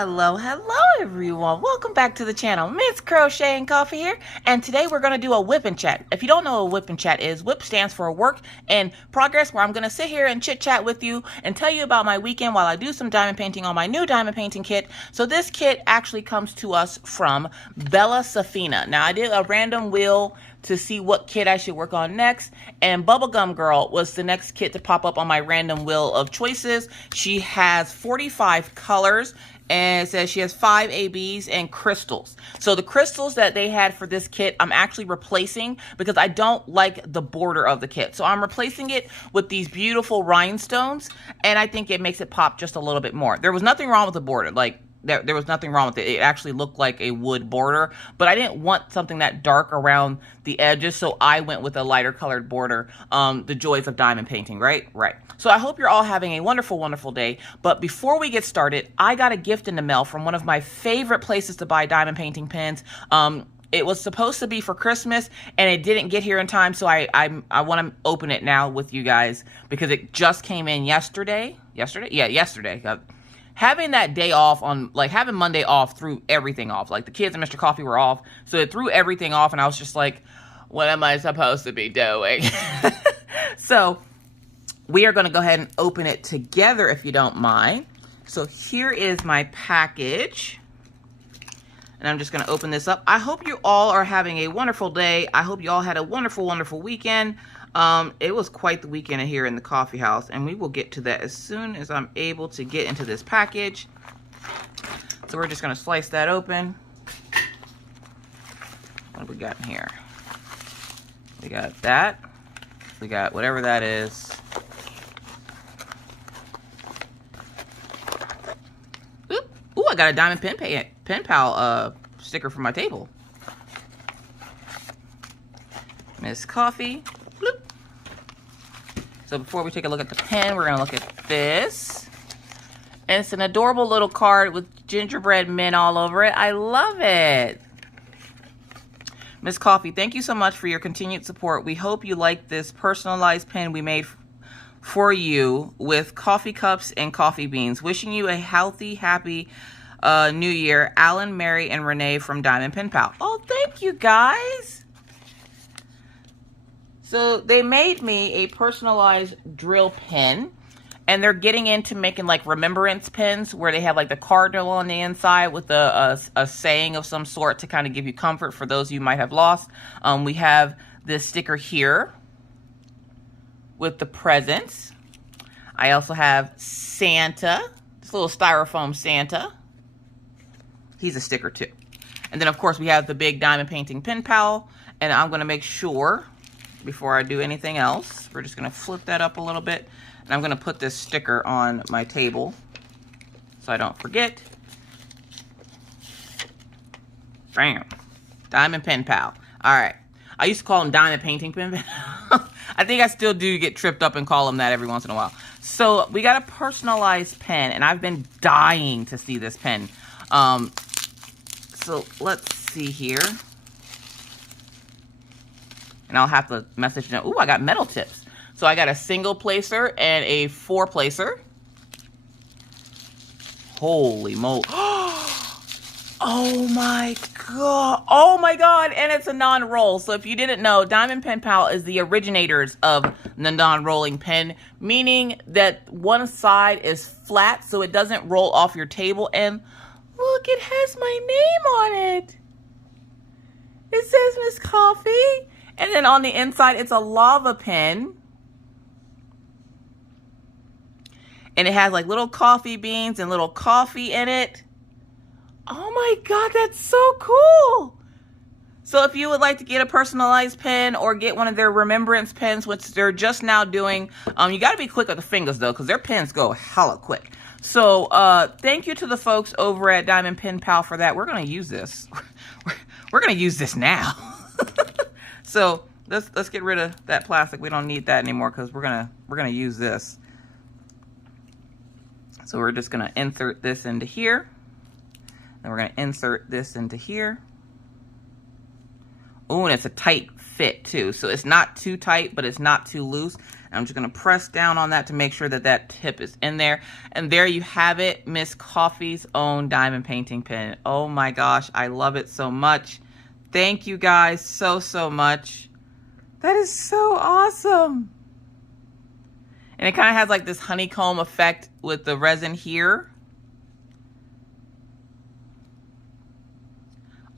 Hello everyone. Welcome back to the channel. Miss Crochet and Coffee here, and today we're going to do a Wip N Chat. If you don't know what Wip N Chat is, Wip stands for work in progress, where I'm going to sit here and chit chat with you and tell you about my weekend while I do some diamond painting on my new diamond painting kit. So this kit actually comes to us from Bella Safina. Now I did a random wheel to see what kit I should work on next, and Bubblegum Girl was the next kit to pop up on my random wheel of choices. She has 45 colors, and it says she has 5 ABs and crystals. So the crystals that they had for this kit, I'm actually replacing because I don't like the border of the kit. So I'm replacing it with these beautiful rhinestones, and I think it makes it pop just a little bit more. There was nothing wrong with the border. Like, there was nothing wrong with it. It actually looked like a wood border, but I didn't want something that dark around the edges, so I went with a lighter colored border. The joys of diamond painting, right? Right. So I hope you're all having a wonderful, wonderful day. But before we get started, I got a gift in the mail from one of my favorite places to buy diamond painting pens. It was supposed to be for Christmas, and it didn't get here in time, so I want to open it now with you guys because it just came in yesterday. Yesterday? Yeah, yesterday. Having that day off on, like, having Monday off threw everything off. Like, the kids and Mr. Coffee were off, so it threw everything off, and I was just like, what am I supposed to be doing? So we are going to go ahead and open it together, if you don't mind. So here is my package, and I'm just going to open this up. I hope you all are having a wonderful day. I hope you all had a wonderful, wonderful weekend. It was quite the weekend here in the coffee house, and we will get to that as soon as I'm able to get into this package. So we're just going to slice that open. What do we got in here? We got that. We got whatever that is. Ooh, I got a diamond penpal sticker for my table. Miss Coffee. Bloop. So before we take a look at the pen, we're going to look at this. And it's an adorable little card with gingerbread men all over it. I love it. Miss Coffee, thank you so much for your continued support. We hope you like this personalized pen we made for you with coffee cups and coffee beans. Wishing you a healthy, happy new year. Alan, Mary, and Renee from Diamond Pen Pal. Oh, thank you guys. So they made me a personalized drill pen, and they're getting into making like remembrance pens where they have like the cardinal on the inside with a saying of some sort to kind of give you comfort for those you might have lost. We have this sticker here with the presents. I also have Santa, this little styrofoam Santa. He's a sticker too. And then of course we have the big diamond painting pen pal, and I'm going to make sure before I do anything else, we're just going to flip that up a little bit, and I'm going to put this sticker on my table so I don't forget. Bam. Diamond pen pal. All right. I used to call him diamond painting pen pal. I think I still do get tripped up and call him that every once in a while. So we got a personalized pen, and I've been dying to see this pen. So let's see here. And I'll have to message them. Ooh, I got metal tips. So I got a single placer and a 4 placer. Holy moly. Oh my god. Oh my god. And it's a non-roll. So if you didn't know, Diamond Pen Pal is the originators of the non-rolling pen, meaning that one side is flat so it doesn't roll off your table. And look, it has my name on it. It says Miss Coffee. And then on the inside, it's a lava pen. And it has like little coffee beans and little coffee in it. Oh my god, that's so cool. So if you would like to get a personalized pen or get one of their remembrance pens, which they're just now doing, you got to be quick with the fingers though, because their pens go hella quick. So thank you to the folks over at Diamond Pen Pal for that. We're going to use this. We're going to use this now. So let's get rid of that plastic. We don't need that anymore because we're gonna use this. So we're just gonna insert this into here, and we're gonna insert this into here. Oh, and it's a tight fit too. So it's not too tight, but it's not too loose. I'm just gonna press down on that to make sure that that tip is in there. And there you have it, Miss Coffee's own diamond painting pen. Oh my gosh, I love it so much. Thank you guys so much. That is so awesome. And it kind of has like this honeycomb effect with the resin here.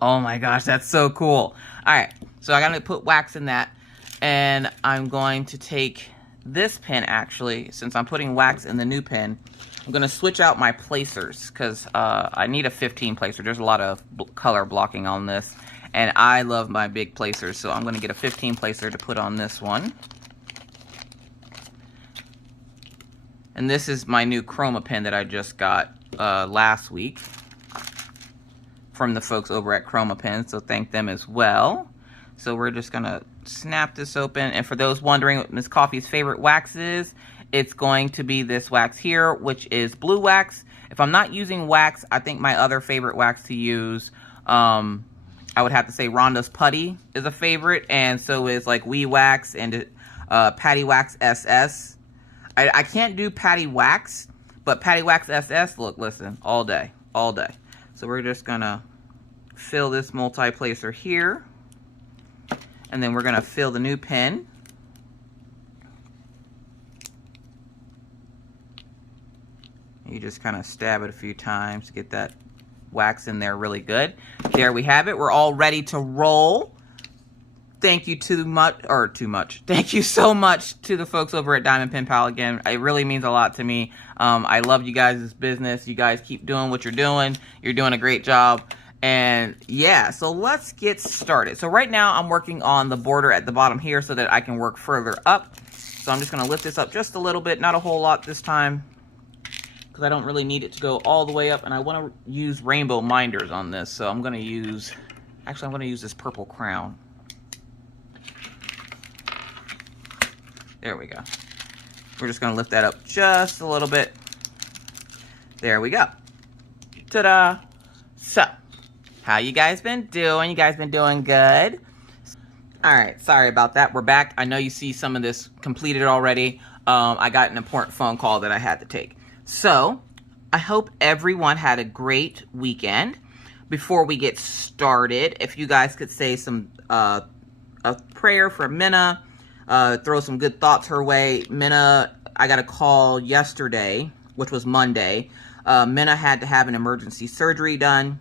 Oh my gosh, that's so cool. All right, so I gotta put wax in that. And I'm going to take this pen actually, since I'm putting wax in the new pen, I'm gonna switch out my placers because I need a 15 placer. There's a lot of color blocking on this. And I love my big placers, so I'm gonna get a 15 placer to put on this one. And this is my new chroma pen that I just got last week from the folks over at Chroma Pen, so thank them as well. So we're just gonna snap this open, and for those wondering what Miss Coffee's favorite wax is, it's going to be this wax here, which is blue wax. If I'm not using wax, I think my other favorite wax to use, I would have to say Rhonda's Putty is a favorite, and so is like Wee Wax and Patty Wax SS. I can't do Patty Wax, but Patty Wax SS, look, listen, all day, all day. So we're just gonna fill this multi-placer here, and then we're gonna fill the new pen. You just kind of stab it a few times to get that wax in there really good. There we have it. We're all ready to roll. Thank you Thank you so much to the folks over at Diamond Pen Pal again. It really means a lot to me. I love you guys' business. You guys keep doing what you're doing. You're doing a great job. And yeah, so let's get started. So right now I'm working on the border at the bottom here so that I can work further up. So I'm just gonna lift this up just a little bit, not a whole lot this time, because I don't really need it to go all the way up, and I wanna use rainbow minders on this. So I'm gonna use this purple crown. There we go. We're just gonna lift that up just a little bit. There we go. Ta-da! So, how you guys been doing? You guys been doing good? All right, sorry about that. We're back. I know you see some of this completed already. I got an important phone call that I had to take. So, I hope everyone had a great weekend. Before we get started, if you guys could say some a prayer for Minna, throw some good thoughts her way. Minna, I got a call yesterday, which was Monday. Minna had to have an emergency surgery done.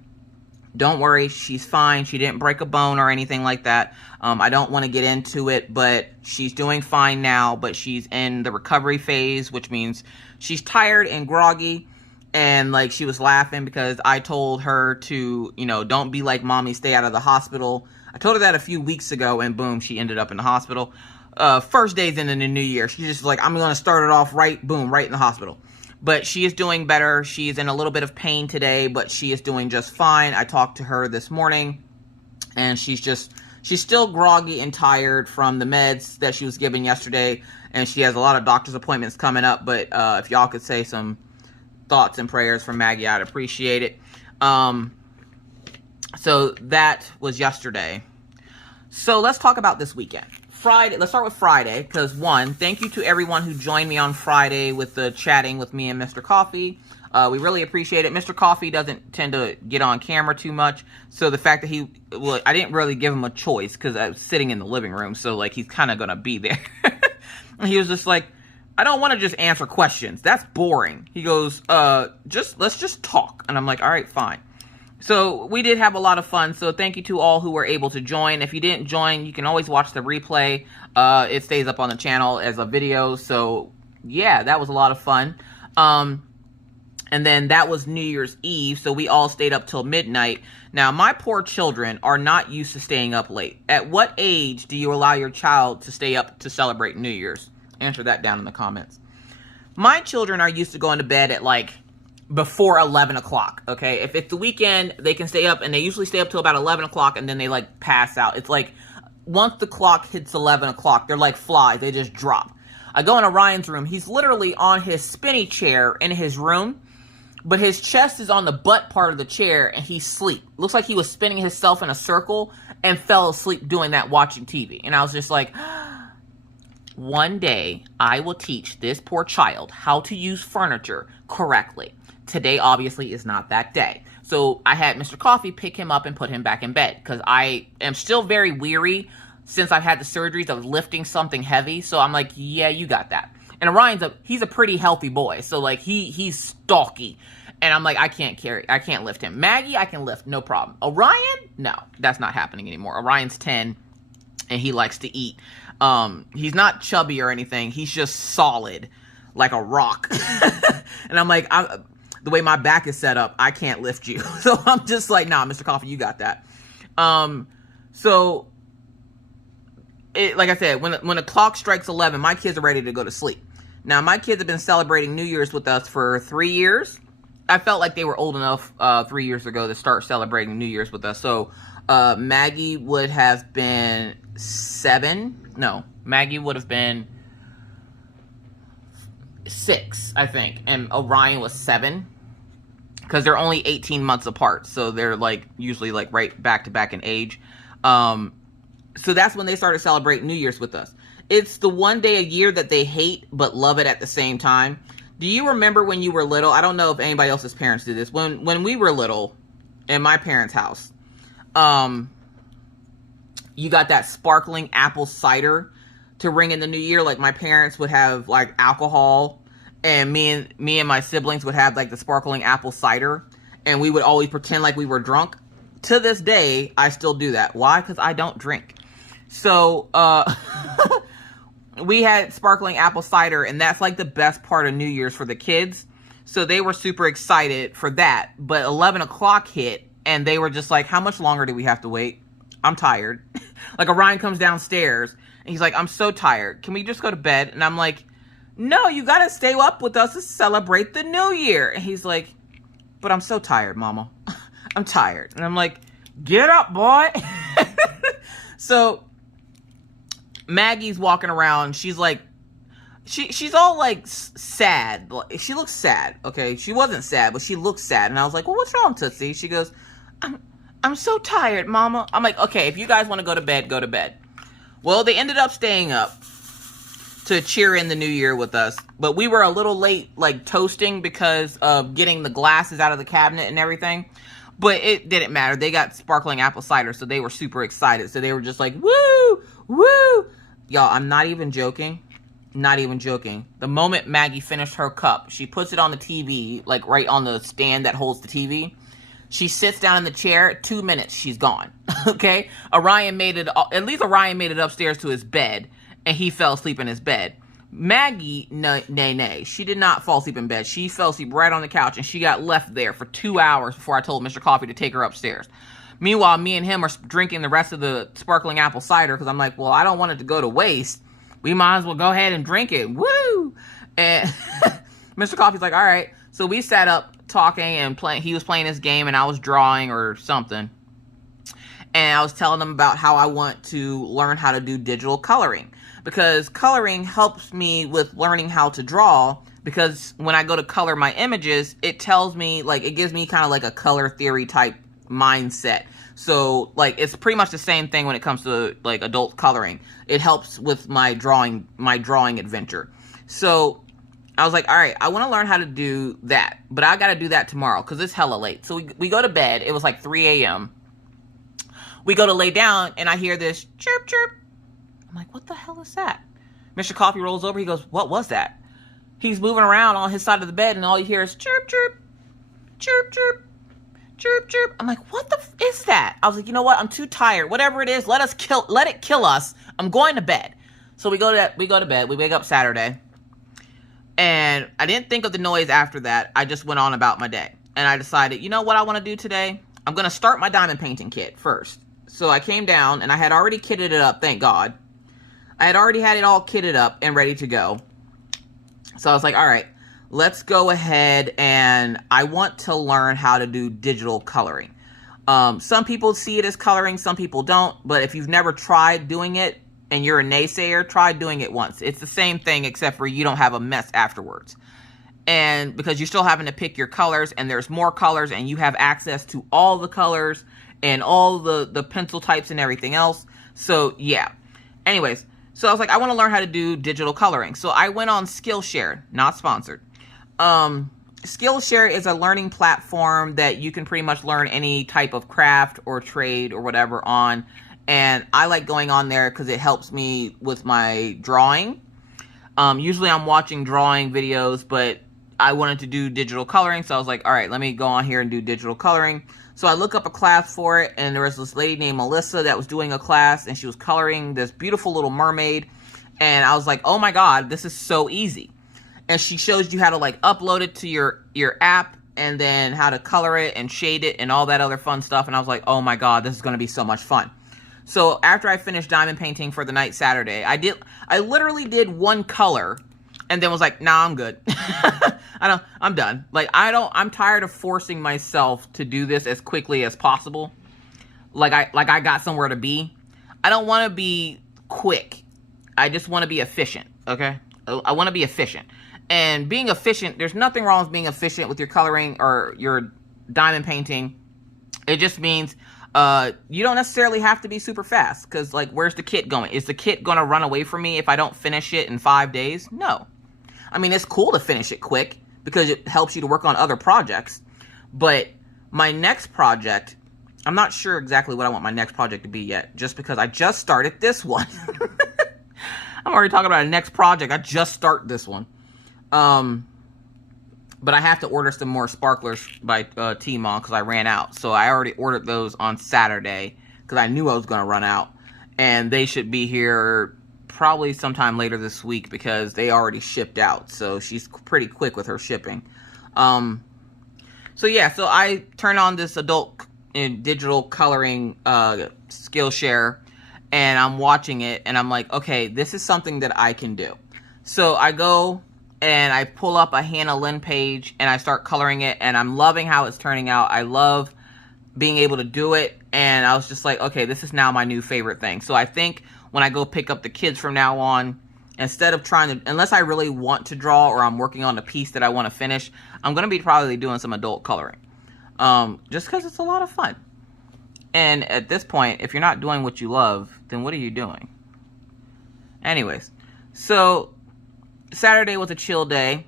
Don't worry, she's fine. She didn't break a bone or anything like that. I don't want to get into it, but she's doing fine now, but she's in the recovery phase, which means she's tired and groggy. And like, she was laughing because I told her to, you know, don't be like mommy, stay out of the hospital. I told her that a few weeks ago, and boom, she ended up in the hospital. First days into the new year, she's just like, I'm going to start it off right, boom, right in the hospital. But she is doing better. She's in a little bit of pain today, but she is doing just fine. I talked to her this morning, and she's still groggy and tired from the meds that she was given yesterday, and she has a lot of doctor's appointments coming up, but if y'all could say some thoughts and prayers for Maggie, I'd appreciate it. So that was yesterday. So let's talk about this weekend. Friday, let's start with Friday, because one, thank you to everyone who joined me on Friday with the chatting with me and Mr. Coffee. We really appreciate it. Mr. Coffee doesn't tend to get on camera too much, so the fact that I didn't really give him a choice because I was sitting in the living room, so like he's kind of gonna be there. And he was just like, I don't want to just answer questions. That's boring. He goes, let's just talk. And I'm like, all right, fine. So we did have a lot of fun. So thank you to all who were able to join. If you didn't join, you can always watch the replay. It stays up on the channel as a video. So yeah, that was a lot of fun. And then that was New Year's Eve. So we all stayed up till midnight. Now, my poor children are not used to staying up late. At what age do you allow your child to stay up to celebrate New Year's? Answer that down in the comments. My children are used to going to bed at like before 11 o'clock, okay? If it's the weekend, they can stay up, and they usually stay up till about 11 o'clock, and then they like pass out. It's like once the clock hits 11 o'clock, they're like flies. They just drop. I go into Ryan's room. He's literally on his spinny chair in his room, but his chest is on the butt part of the chair, and he's asleep. Looks like he was spinning himself in a circle, and fell asleep doing that watching TV. And I was just like, one day I will teach this poor child how to use furniture correctly. Today obviously is not that day. So I had Mr. Coffee pick him up and put him back in bed because I am still very weary since I've had the surgeries of lifting something heavy. So I'm like, yeah, you got that. And Orion's he's a pretty healthy boy. So like he's stalky. And I'm like, I can't lift him. Maggie, I can lift, no problem. Orion, no, that's not happening anymore. Orion's 10 and he likes to eat. He's not chubby or anything. He's just solid like a rock. And I'm like, the way my back is set up, I can't lift you. So I'm just like, nah, Mr. Coffee, you got that. So like I said, when the clock strikes 11, my kids are ready to go to sleep. Now, my kids have been celebrating New Year's with us for 3 years. I felt like they were old enough 3 years ago to start celebrating New Year's with us. So Maggie would have been 7. No, Maggie would have been 6, I think. And Orion was 7. Because they're only 18 months apart. So they're like usually like right back to back in age. So that's when they started celebrating New Year's with us. It's the one day a year that they hate but love it at the same time. Do you remember when you were little? I don't know if anybody else's parents did this. When we were little in my parents' house, you got that sparkling apple cider to ring in the new year. Like my parents would have like alcohol and me and my siblings would have like the sparkling apple cider and we would always pretend like we were drunk. To this day, I still do that. Why? Because I don't drink. So, we had sparkling apple cider, and that's like the best part of New Year's for the kids. So they were super excited for that. But 11 o'clock hit, and they were just like, how much longer do we have to wait? I'm tired. Like, Orion comes downstairs, and he's like, I'm so tired. Can we just go to bed? And I'm like, no, you got to stay up with us to celebrate the New Year. And he's like, but I'm so tired, Mama. I'm tired. And I'm like, get up, boy. So Maggie's walking around. She's like, she's all like sad. She looks sad. Okay. She wasn't sad, but she looks sad. And I was like, well, what's wrong, Tootsie? She goes, I'm so tired, Mama. I'm like, okay, if you guys want to go to bed, go to bed. Well, they ended up staying up to cheer in the new year with us. But we were a little late, like toasting because of getting the glasses out of the cabinet and everything. But it didn't matter. They got sparkling apple cider, so they were super excited. So they were just like, woo, woo. Y'all, I'm not even joking. Not even joking. The moment Maggie finished her cup, she puts it on the TV, like right on the stand that holds the TV. She sits down in the chair. 2 minutes, she's gone. Okay? Orion made it upstairs to his bed, and he fell asleep in his bed. Maggie, nay. She did not fall asleep in bed. She fell asleep right on the couch, and she got left there for 2 hours before I told Mr. Coffee to take her upstairs. Meanwhile, me and him are drinking the rest of the sparkling apple cider because I'm like, well, I don't want it to go to waste. We might as well go ahead and drink it. Woo! And Mr. Coffee's like, all right. So we sat up talking and playing. He was playing his game, and I was drawing or something. And I was telling him about how I want to learn how to do digital coloring. Because coloring helps me with learning how to draw. Because when I go to color my images, it tells me, like, it gives me kind of like a color theory type mindset. So, like, it's pretty much the same thing when it comes to, like, adult coloring. It helps with my drawing adventure. So, I was like, all right, I want to learn how to do that. But I got to do that tomorrow because it's hella late. So, we go to bed. It was like 3 a.m. We go to lay down, and I hear this chirp, chirp. I'm like, what the hell is that? Mr. Coffee rolls over. He goes, what was that? He's moving around on his side of the bed, and all you hear is chirp, chirp, chirp, chirp, chirp, chirp. I'm like, what the is that? I was like, you know what? I'm too tired. Whatever it is, let it kill us. I'm going to bed. So we go to bed. We wake up Saturday. And I didn't think of the noise after that. I just went on about my day. And I decided, you know what I want to do today? I'm going to start my diamond painting kit first. So I came down, and I had already kitted it up, thank God. I had already had it all kitted up and ready to go. So I was like, all right, let's go ahead, and I want to learn how to do digital coloring. Some people see it as coloring, some people don't. But if you've never tried doing it and you're a naysayer, try doing it once. It's the same thing except for you don't have a mess afterwards. And because you're still having to pick your colors, and there's more colors, and you have access to all the colors, and all the pencil types and everything else. So yeah. Anyways, so I was like, I want to learn how to do digital coloring. So I went on Skillshare, not sponsored. Skillshare is a learning platform that you can pretty much learn any type of craft or trade or whatever on. And I like going on there because it helps me with my drawing. Usually I'm watching drawing videos, but I wanted to do digital coloring. So I was like, all right, let me go on here and do digital coloring. So I look up a class for it, and there was this lady named Melissa that was doing a class, and she was coloring this beautiful little mermaid. And I was like, oh my God, this is so easy. And she shows you how to like upload it to your app, and then how to color it and shade it and all that other fun stuff. And I was like, oh my God, this is going to be so much fun. So after I finished diamond painting for the night Saturday, I literally did one color and then was like, nah, I'm good. I'm done. Like, I'm tired of forcing myself to do this as quickly as possible. Like I got somewhere to be. I don't want to be quick. I just want to be efficient. Okay. I want to be efficient. And being efficient, there's nothing wrong with being efficient with your coloring or your diamond painting. It just means you don't necessarily have to be super fast. Because, like, where's the kit going? Is the kit going to run away from me if I don't finish it in 5 days? No. I mean, it's cool to finish it quick because it helps you to work on other projects. But my next project, I'm not sure exactly what I want my next project to be yet. Just because I just started this one. I'm already talking about a next project. I just started this one. But I have to order some more sparklers by Tmall because I ran out. So I already ordered those on Saturday because I knew I was going to run out. And they should be here probably sometime later this week because they already shipped out. So she's pretty quick with her shipping. So yeah, so I turn on this adult digital coloring Skillshare, and I'm watching it, and I'm like, okay, this is something that I can do. So I go and I pull up a Hannah Lynn page, and I start coloring it, and I'm loving how it's turning out. I love being able to do it, and I was just like, okay, this is now my new favorite thing. So I think when I go pick up the kids from now on, instead of trying to, unless I really want to draw or I'm working on a piece that I want to finish, I'm going to be probably doing some adult coloring. Just because it's a lot of fun. And at this point, if you're not doing what you love, then what are you doing? Anyways, so Saturday was a chill day.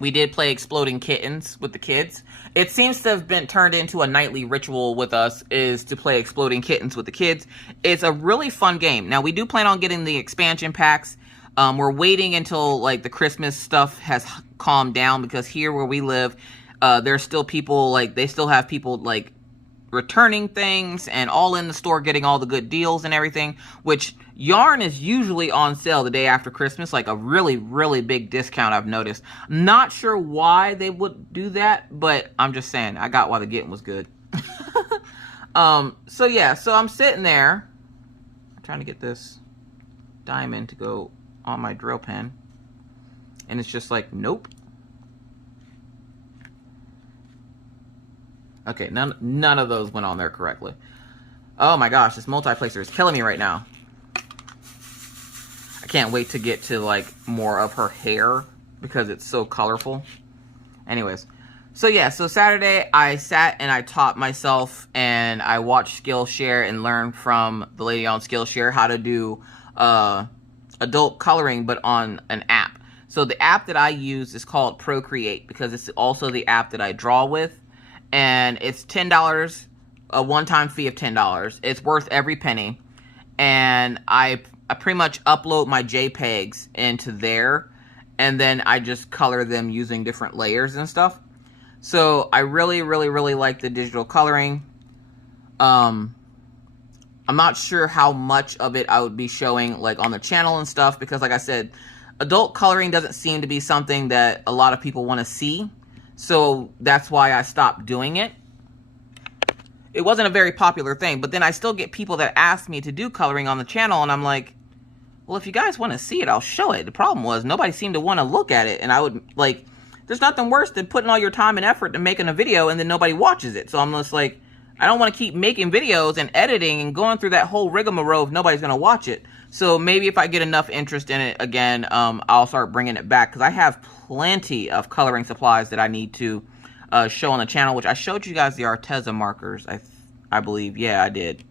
We did play Exploding Kittens with the kids. It seems to have been turned into a nightly ritual with us, is to play Exploding Kittens with the kids. It's a really fun game. Now, we do plan on getting the expansion packs. We're waiting until like the Christmas stuff has calmed down, because here where we live, there's still people, like, they still have people like returning things and all in the store getting all the good deals and everything, which yarn is usually on sale the day after Christmas, like a really, really big discount, I've noticed. Not sure why they would do that, but I'm just saying, I got why the getting was good. So yeah, so I'm sitting there, I'm trying to get this diamond to go on my drill pen, and it's just like, nope. Okay, none of those went on there correctly. Oh my gosh, this multiplacer is killing me right now. I can't wait to get to like more of her hair because it's so colorful. Anyways, so yeah, so Saturday I sat and I taught myself, and I watched Skillshare and learned from the lady on Skillshare how to do adult coloring, but on an app. So the app that I use is called Procreate, because it's also the app that I draw with. And it's $10, a one-time fee of $10. It's worth every penny. And I pretty much upload my JPEGs into there, and then I just color them using different layers and stuff. So I really, really, really like the digital coloring. I'm not sure how much of it I would be showing like on the channel and stuff, because like I said, adult coloring doesn't seem to be something that a lot of people want to see. So that's why I stopped doing it. It wasn't a very popular thing, but then I still get people that ask me to do coloring on the channel, and I'm like, well, if you guys want to see it, I'll show it. The problem was nobody seemed to want to look at it, and I would, like, there's nothing worse than putting all your time and effort to making a video and then nobody watches it. So I'm just like, I don't want to keep making videos and editing and going through that whole rigmarole if nobody's going to watch it. So maybe if I get enough interest in it again, I'll start bringing it back, because I have plenty of coloring supplies that I need to show on the channel, which I showed you guys the Arteza markers, I believe. Yeah, I did.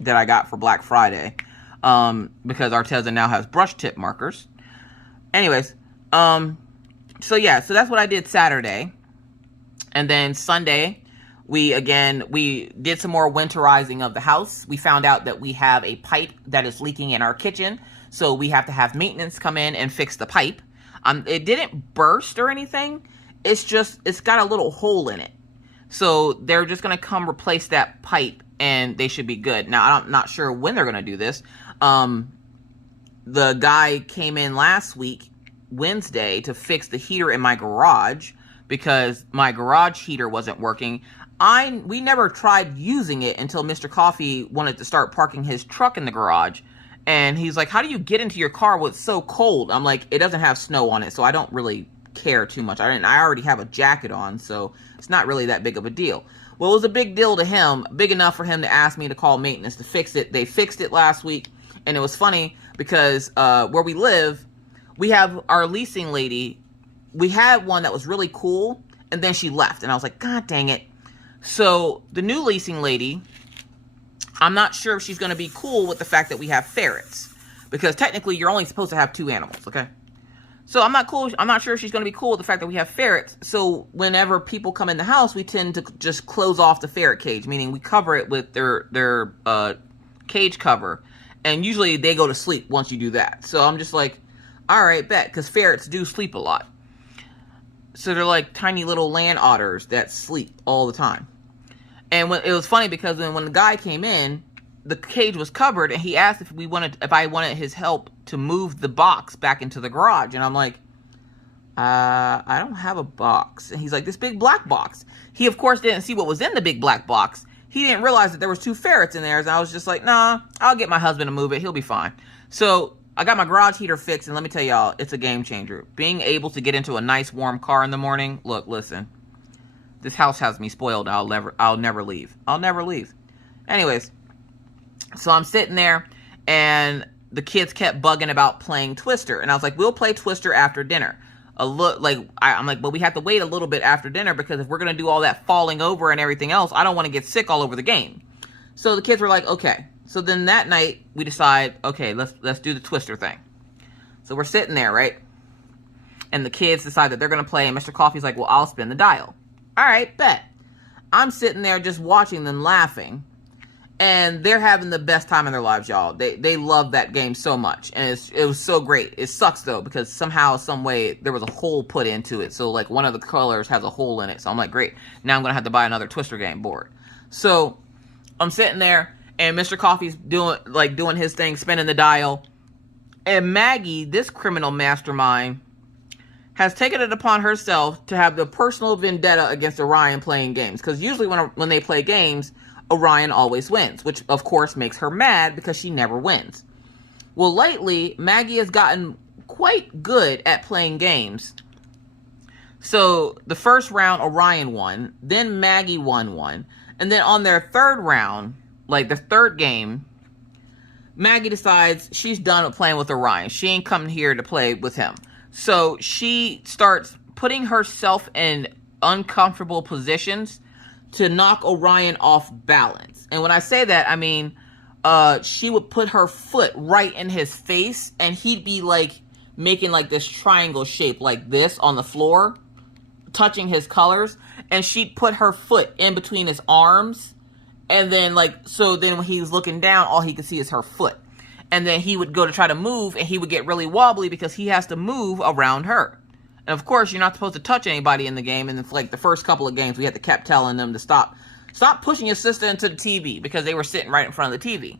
That I got for Black Friday. Because Arteza now has brush tip markers. Anyways, so yeah, so that's what I did Saturday. And then Sunday, we did some more winterizing of the house. We found out that we have a pipe that is leaking in our kitchen. So we have to have maintenance come in and fix the pipe. It didn't burst or anything. It's got a little hole in it. So they're just going to come replace that pipe and they should be good. Now, I'm not sure when they're going to do this. The guy came in last week, Wednesday, to fix the heater in my garage because my garage heater wasn't working. We never tried using it until Mr. Coffee wanted to start parking his truck in the garage. And he's like, how do you get into your car when it's so cold? I'm like, it doesn't have snow on it, so I don't really care too much. I already have a jacket on, so it's not really that big of a deal. Well, it was a big deal to him, big enough for him to ask me to call maintenance to fix it. They fixed it last week, and it was funny because where we live, we have our leasing lady. We had one that was really cool, and then she left, and I was like, God dang it. So the new leasing lady, I'm not sure if she's going to be cool with the fact that we have ferrets, because technically you're only supposed to have 2 animals, okay? So I'm not sure if she's going to be cool with the fact that we have ferrets. So whenever people come in the house, we tend to just close off the ferret cage, meaning we cover it with their cage cover. And usually they go to sleep once you do that. So I'm just like, all right, bet, because ferrets do sleep a lot. So they're like tiny little land otters that sleep all the time. And it was funny because when the guy came in, the cage was covered, and he asked if I wanted his help to move the box back into the garage. And I'm like, I don't have a box. And he's like, this big black box. He, of course, didn't see what was in the big black box. He didn't realize that there was 2 ferrets in there. And I was just like, nah, I'll get my husband to move it. He'll be fine. So I got my garage heater fixed, and let me tell y'all, it's a game changer. Being able to get into a nice warm car in the morning. Look, listen, this house has me spoiled. I'll never leave. I'll never leave. Anyways, so I'm sitting there, and the kids kept bugging about playing Twister, and I was like, we'll play Twister after dinner. I'm like, but we have to wait a little bit after dinner, because if we're gonna do all that falling over and everything else, I don't want to get sick all over the game. So the kids were like, okay. So then that night we decide, okay, let's do the Twister thing. So we're sitting there, right? And the kids decide that they're gonna play, and Mr. Coffee's like, well, I'll spin the dial. All right, bet. I'm sitting there just watching them laughing, and they're having the best time in their lives, y'all. They love that game so much, and it was so great. It sucks though, because somehow, some way, there was a hole put into it. So like one of the colors has a hole in it. So I'm like, great. Now I'm gonna have to buy another Twister game board. So I'm sitting there, and Mr. Coffee's doing his thing, spinning the dial, and Maggie, this criminal mastermind, has taken it upon herself to have the personal vendetta against Orion playing games. Because usually when they play games, Orion always wins, which of course makes her mad because she never wins. Well, lately, Maggie has gotten quite good at playing games. So the first round, Orion won, then Maggie won one, and then on their third round, like the third game, Maggie decides she's done with playing with Orion. She ain't coming here to play with him. So she starts putting herself in uncomfortable positions to knock Orion off balance. And when I say that, I mean, she would put her foot right in his face, and he'd be like making like this triangle shape like this on the floor, touching his colors, and she'd put her foot in between his arms, and then so then when he was looking down, all he could see is her foot. And then he would go to try to move, and he would get really wobbly because he has to move around her. And of course, you're not supposed to touch anybody in the game. And like the first couple of games, we had to kept telling them to stop pushing your sister into the TV, because they were sitting right in front of the TV.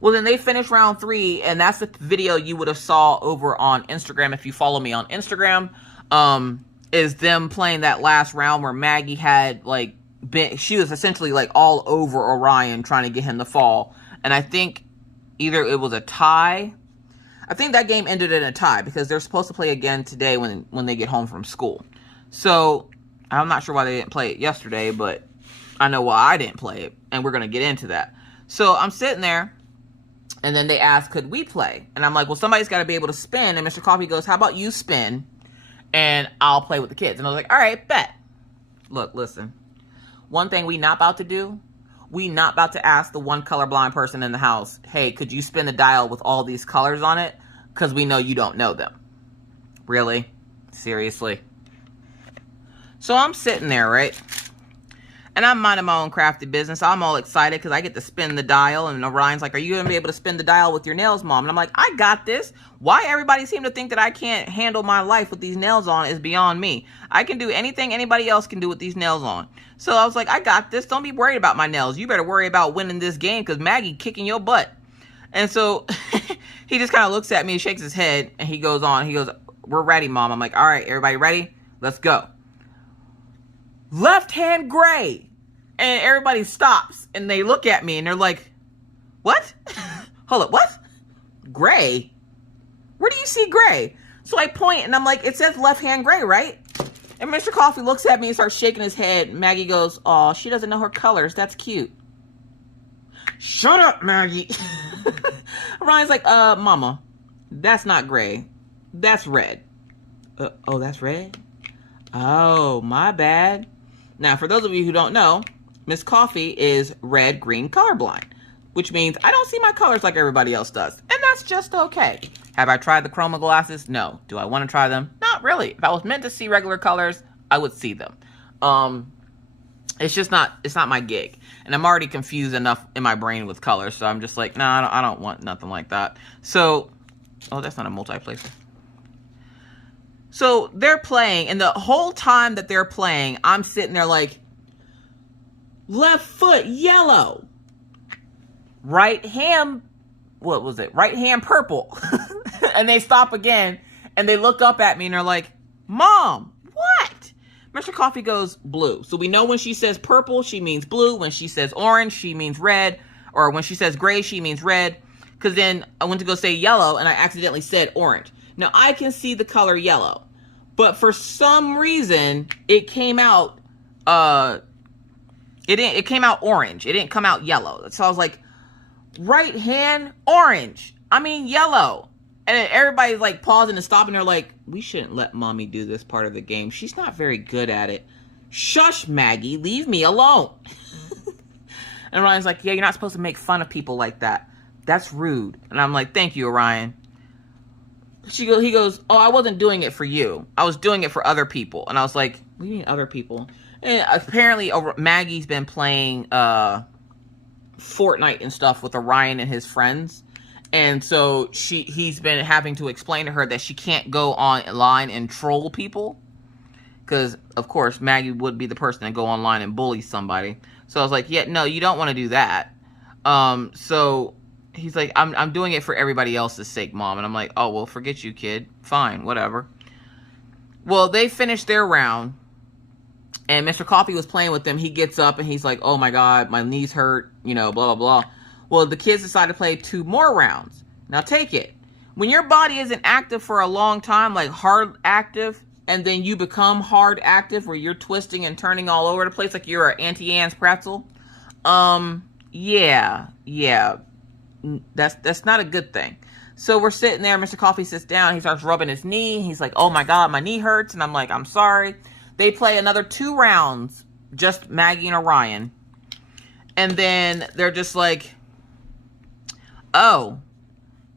Well, then they finished round 3, and that's the video you would have saw over on Instagram if you follow me on Instagram. Is them playing that last round where Maggie had she was essentially like all over Orion trying to get him to fall. And I think either it was a tie. I think that game ended in a tie, because they're supposed to play again today when they get home from school. So I'm not sure why they didn't play it yesterday, but I know why I didn't play it, and we're going to get into that. So I'm sitting there, and then they ask, could we play? And I'm like, well, somebody's got to be able to spin. And Mr. Coffee goes, how about you spin, and I'll play with the kids. And I was like, all right, bet. Look, listen. One thing we not about to do, We not about to ask the one colorblind person in the house, hey, could you spin the dial with all these colors on it? Because we know you don't know them. Really? Seriously? So I'm sitting there, right? And I'm minding my own crafty business. I'm all excited because I get to spin the dial. And Orion's like, are you going to be able to spin the dial with your nails, Mom? And I'm like, I got this. Why everybody seem to think that I can't handle my life with these nails on is beyond me. I can do anything anybody else can do with these nails on. So I was like, I got this. Don't be worried about my nails. You better worry about winning this game because Maggie kicking your butt. And so he just kind of looks at me and shakes his head. And he goes on. He goes, we're ready, Mom. I'm like, all right, everybody ready? Let's go. Left hand gray. And everybody stops and they look at me and they're like, what? Hold up, what? Gray? Where do you see gray? So I point and I'm like, it says left hand gray, right? And Mr. Coffee looks at me and starts shaking his head. Maggie goes, oh, she doesn't know her colors. That's cute. Shut up, Maggie. Ryan's like, Mama, that's not gray. That's red. Oh, that's red? Oh, my bad. Now, for those of you who don't know, Miss Coffee is red-green colorblind, which means I don't see my colors like everybody else does, and that's just okay. Have I tried the chroma glasses? No. Do I want to try them? Not really. If I was meant to see regular colors, I would see them. It's just not, it's not my gig, and I'm already confused enough in my brain with colors, so I'm just like, nah, I don't want nothing like that. So, oh, that's not a multiplacer. So they're playing, and the whole time that they're playing, I'm sitting there like, left foot yellow, right hand, what was it? Right hand purple. And they stop again and they look up at me and they're like, Mom, what? Mr. Coffee goes blue. So we know when she says purple, she means blue. When she says orange, she means red. Or when she says gray, she means red. Because then I went to go say yellow and I accidentally said orange. Now I can see the color yellow, but for some reason it came out, it came out orange. It didn't come out yellow. So I was like, right hand, orange. I mean, yellow. And everybody's like pausing and stopping. They're like, we shouldn't let Mommy do this part of the game. She's not very good at it. Shush, Maggie. Leave me alone. And Orion's like, yeah, you're not supposed to make fun of people like that. That's rude. And I'm like, thank you, Orion. He goes, oh, I wasn't doing it for you. I was doing it for other people. And I was like, what do you mean other people? And apparently Maggie's been playing Fortnite and stuff with Orion and his friends. And so he's been having to explain to her that she can't go online and troll people. Because, of course, Maggie would be the person to go online and bully somebody. So I was like, yeah, no, you don't want to do that. So he's like, I'm doing it for everybody else's sake, Mom. And I'm like, oh, well, forget you, kid. Fine, whatever. Well, they finished their round. And Mr. Coffee was playing with them. He gets up and he's like, oh my God, my knees hurt, you know, blah, blah, blah. Well, the kids decided to play 2 more rounds. Now take it. When your body isn't active for a long time, like hard active, and then you become hard active where you're twisting and turning all over the place like you're an Auntie Anne's pretzel. Yeah. That's not a good thing. So we're sitting there. Mr. Coffee sits down. He starts rubbing his knee. He's like, oh my God, my knee hurts. And I'm like, I'm sorry. They play another 2 rounds, just Maggie and Orion. And then they're just like, oh,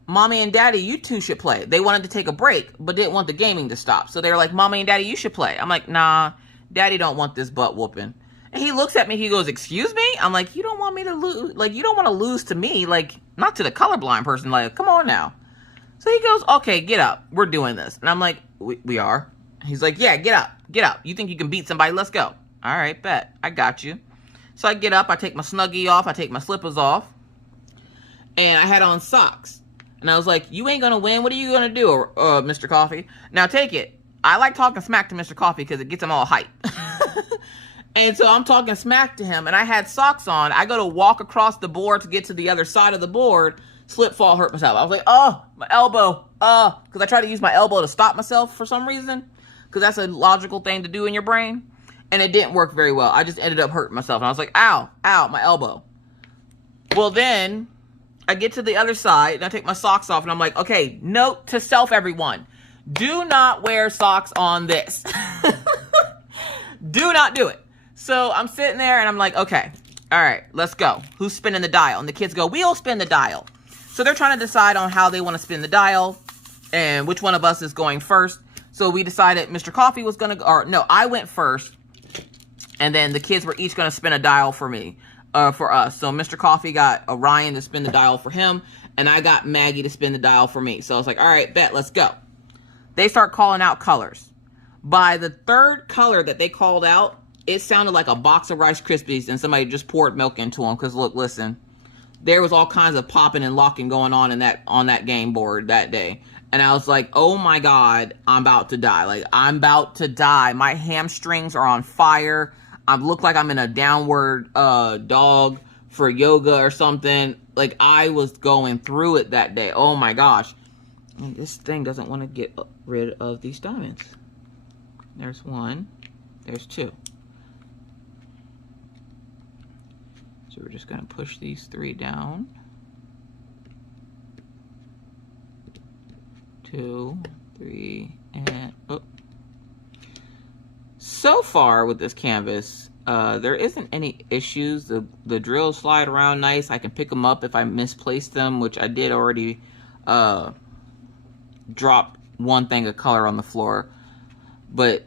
Mommy and Daddy, you two should play. They wanted to take a break, but didn't want the gaming to stop. So they were like, Mommy and Daddy, you should play. I'm like, nah, Daddy don't want this butt whooping. And he looks at me, he goes, excuse me? I'm like, you don't want me to lose, like, you don't want to lose to me, like, not to the colorblind person, like, come on now. So he goes, okay, get up. We're doing this. And I'm like, we are? He's like, yeah, get up. You think you can beat somebody? Let's go. All right, bet. I got you. So I get up, I take my Snuggie off, I take my slippers off, and I had on socks. And I was like, you ain't gonna win. What are you gonna do, Mr. Coffee? Now take it. I like talking smack to Mr. Coffee because it gets him all hype. And so I'm talking smack to him, and I had socks on. I go to walk across the board to get to the other side of the board. Slip, fall, hurt myself. I was like, oh, my elbow. Because I try to use my elbow to stop myself for some reason. Because that's a logical thing to do in your brain. And it didn't work very well. I just ended up hurting myself. And I was like, ow, my elbow. Well, then I get to the other side, and I take my socks off, and I'm like, okay, note to self, everyone. Do not wear socks on this. Do not do it. So I'm sitting there, and I'm like, okay, All right, let's go. Who's spinning the dial? And the kids go, we'll spin the dial. So they're trying to decide on how they want to spin the dial and which one of us is going first. So we decided Mr. Coffee was going to, or no, I went first. And then the kids were each going to spin a dial for me, for us. So Mr. Coffee got Orion to spin the dial for him. And I got Maggie to spin the dial for me. So I was like, all right, bet, let's go. They start calling out colors. By the third color that they called out, it sounded like a box of Rice Krispies and somebody just poured milk into them. Because look, listen, there was all kinds of popping and locking going on in that game board that day. And I was like, oh my God, I'm about to die. Like, I'm about to die. My hamstrings are on fire. I look like I'm in a downward dog for yoga or something. Like, I was going through it that day. Oh my gosh. And this thing doesn't want to get rid of these diamonds. There's one. There's two. So we're just going to push these 3 down. 2, 3, and oh. So far with this canvas, there isn't any issues. The drills slide around nice. I can pick them up if I misplace them, which I did already drop one thing of color on the floor. But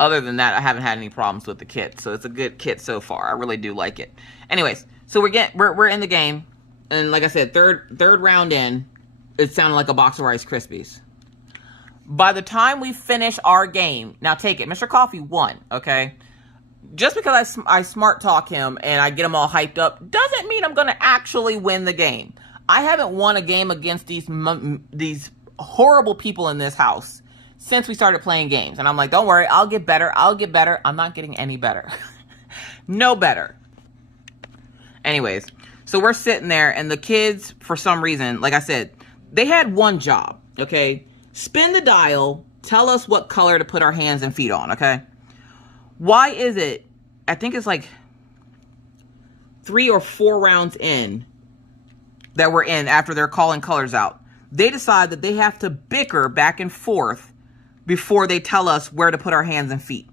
other than that, I haven't had any problems with the kit. So it's a good kit so far. I really do like it. Anyways, so we're in the game, and like I said, third round in, it sounded like a box of Rice Krispies. By the time we finish our game, now take it, Mr. Coffee won, okay? Just because I smart talk him and I get him all hyped up doesn't mean I'm going to actually win the game. I haven't won a game against these horrible people in this house since we started playing games. And I'm like, don't worry, I'll get better. I'll get better. I'm not getting any better. No better. Anyways, so we're sitting there and the kids, for some reason, like I said, they had one job, okay? Spin the dial, tell us what color to put our hands and feet on, okay? Why is it, I think it's like 3 or 4 rounds in that we're in after they're calling colors out, they decide that they have to bicker back and forth before they tell us where to put our hands and feet.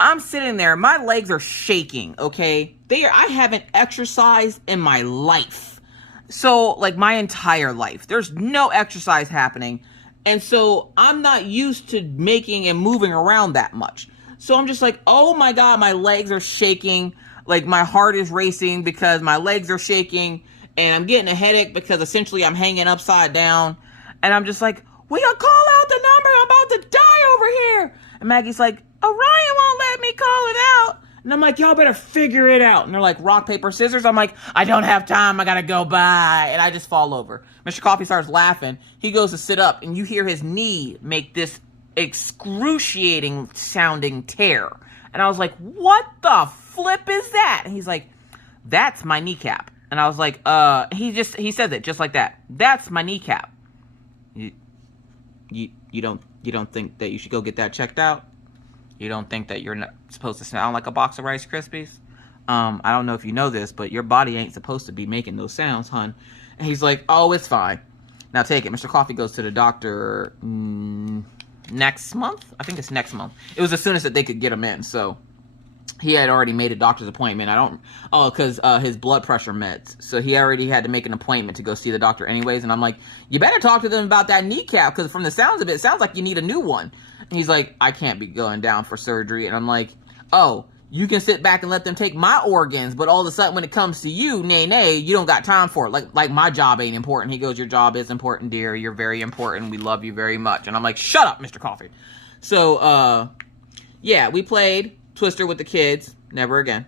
I'm sitting there, my legs are shaking, okay? I haven't exercised in my life. So, like, my entire life. There's no exercise happening. And so, I'm not used to making and moving around that much. So, I'm just like, oh my God, my legs are shaking. Like, my heart is racing because my legs are shaking. And I'm getting a headache because essentially I'm hanging upside down. And I'm just like, we gotta call out the number. I'm about to die over here. And Maggie's like, Orion won't let me call it out. And I'm like, y'all better figure it out. And they're like, rock, paper, scissors. I'm like, I don't have time. I gotta go by. And I just fall over. Mr. Coffee starts laughing. He goes to sit up, and you hear his knee make this excruciating sounding tear. And I was like, what the flip is that? And he's like, that's my kneecap. And I was like, he says it just like that. That's my kneecap. You don't think that you should go get that checked out? You don't think that you're not supposed to sound like a box of Rice Krispies? I don't know if you know this, but your body ain't supposed to be making those sounds, hun. And he's like, oh, it's fine. Now take it. Mr. Coffee goes to the doctor next month? I think it's next month. It was as soon as that they could get him in, so he had already made a doctor's appointment. Because his blood pressure meds. So he already had to make an appointment to go see the doctor anyways. And I'm like, you better talk to them about that kneecap, because from the sounds of it, it sounds like you need a new one. And he's like, I can't be going down for surgery. And I'm like, oh, you can sit back and let them take my organs, but all of a sudden when it comes to you, nay, you don't got time for it. Like my job ain't important. He goes, your job is important, dear. You're very important. We love you very much. And I'm like, shut up, Mr. Coffee. So, yeah, we played Twister with the kids. Never again.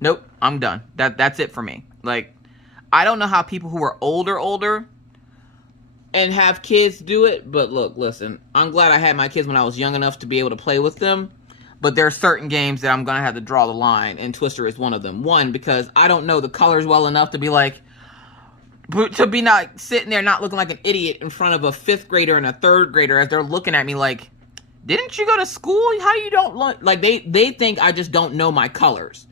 Nope, I'm done. That's it for me. Like, I don't know how people who are older and have kids do it, but look, listen, I'm glad I had my kids when I was young enough to be able to play with them, but there are certain games that I'm going to have to draw the line, and Twister is one of them. One, because I don't know the colors well enough to be like, to be not sitting there not looking like an idiot in front of a 5th grader and a 3rd grader as they're looking at me like, didn't you go to school? How you don't look? Like, they think I just don't know my colors.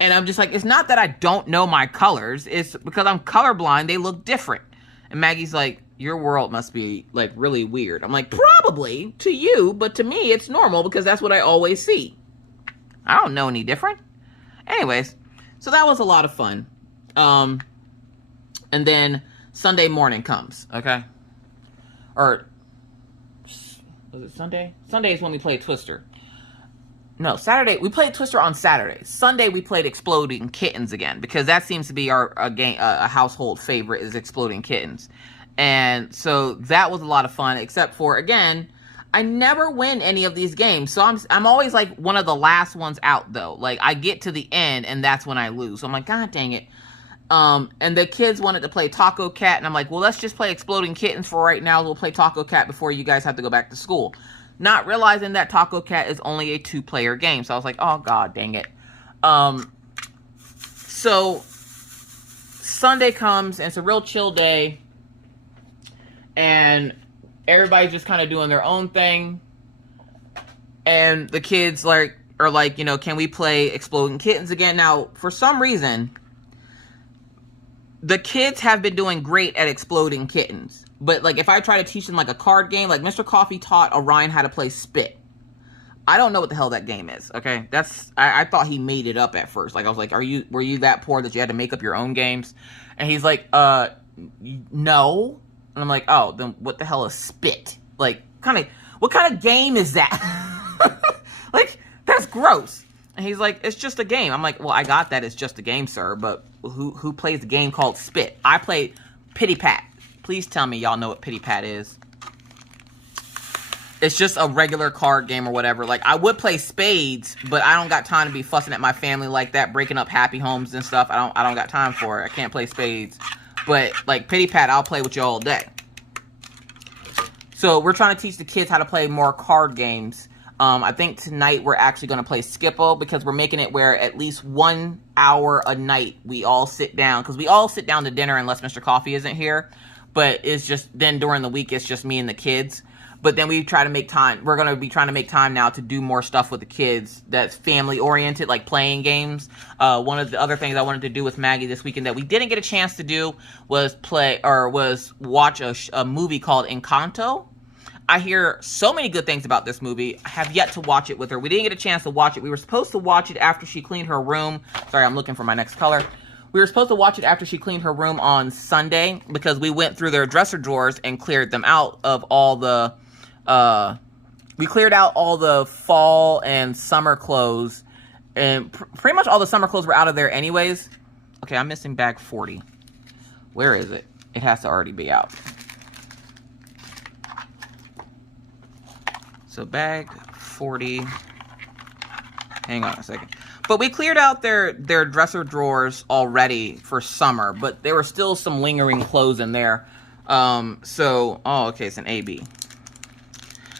And I'm just like, it's not that I don't know my colors. It's because I'm colorblind. They look different. And Maggie's like, your world must be, like, really weird. I'm like, probably to you, but to me, it's normal because that's what I always see. I don't know any different. Anyways, So that was a lot of fun. And then Sunday morning comes, okay? Or, was it Sunday? Sunday is when we played Twister. No, Saturday. We played Twister on Saturday. Sunday we played Exploding Kittens again, because that seems to be a household favorite, is Exploding Kittens. And so that was a lot of fun, except for, again, I never win any of these games. So I'm always like one of the last ones out, though. Like, I get to the end and that's when I lose. So I'm like, God dang it. And the kids wanted to play Taco Cat, and I'm like, well, let's just play Exploding Kittens for right now. We'll play Taco Cat before you guys have to go back to school. Not realizing that Taco Cat is only a 2-player game. So I was like, oh, God dang it. So Sunday comes, and it's a real chill day. And everybody's just kind of doing their own thing. And the kids are like, you know, can we play Exploding Kittens again? Now, for some reason, the kids have been doing great at Exploding Kittens. But, like, if I try to teach them, like, a card game, like, Mr. Coffee taught Orion how to play Spit. I don't know what the hell that game is, okay? I thought he made it up at first. Like, I was like, were you that poor that you had to make up your own games? And he's like, no. And I'm like, oh, then what the hell is Spit? Like, what kind of game is that? Like, that's gross. And he's like, it's just a game. I'm like, well, I got that. It's just a game, sir. But who plays a game called Spit? I played Pity Pat. Please tell me y'all know what Pity Pat is. It's just a regular card game or whatever. Like, I would play Spades, but I don't got time to be fussing at my family like that, breaking up happy homes and stuff. I don't got time for it. I can't play Spades. But, like, Pity Pat, I'll play with you all day. So, we're trying to teach the kids how to play more card games. I think tonight we're actually going to play Skippo, because we're making it where at least 1 hour a night we all sit down. Because we all sit down to dinner unless Mr. Coffee isn't here. But it's just, then during the week, it's just me and the kids. But then we try to make time. We're going to be trying to make time now to do more stuff with the kids that's family-oriented, like playing games. One of the other things I wanted to do with Maggie this weekend that we didn't get a chance to do was watch a movie called Encanto. I hear so many good things about this movie. I have yet to watch it with her. We didn't get a chance to watch it. We were supposed to watch it after she cleaned her room. Sorry, I'm looking for my next color. We were supposed to watch it after she cleaned her room on Sunday, because we went through their dresser drawers and cleared them out of all the... we cleared out all the fall and summer clothes, and pretty much all the summer clothes were out of there anyways. Okay, I'm missing bag 40. Where is it? It has to already be out. So bag 40. Hang on a second. But we cleared out their dresser drawers already for summer, but there were still some lingering clothes in there. Oh, okay, it's an AB.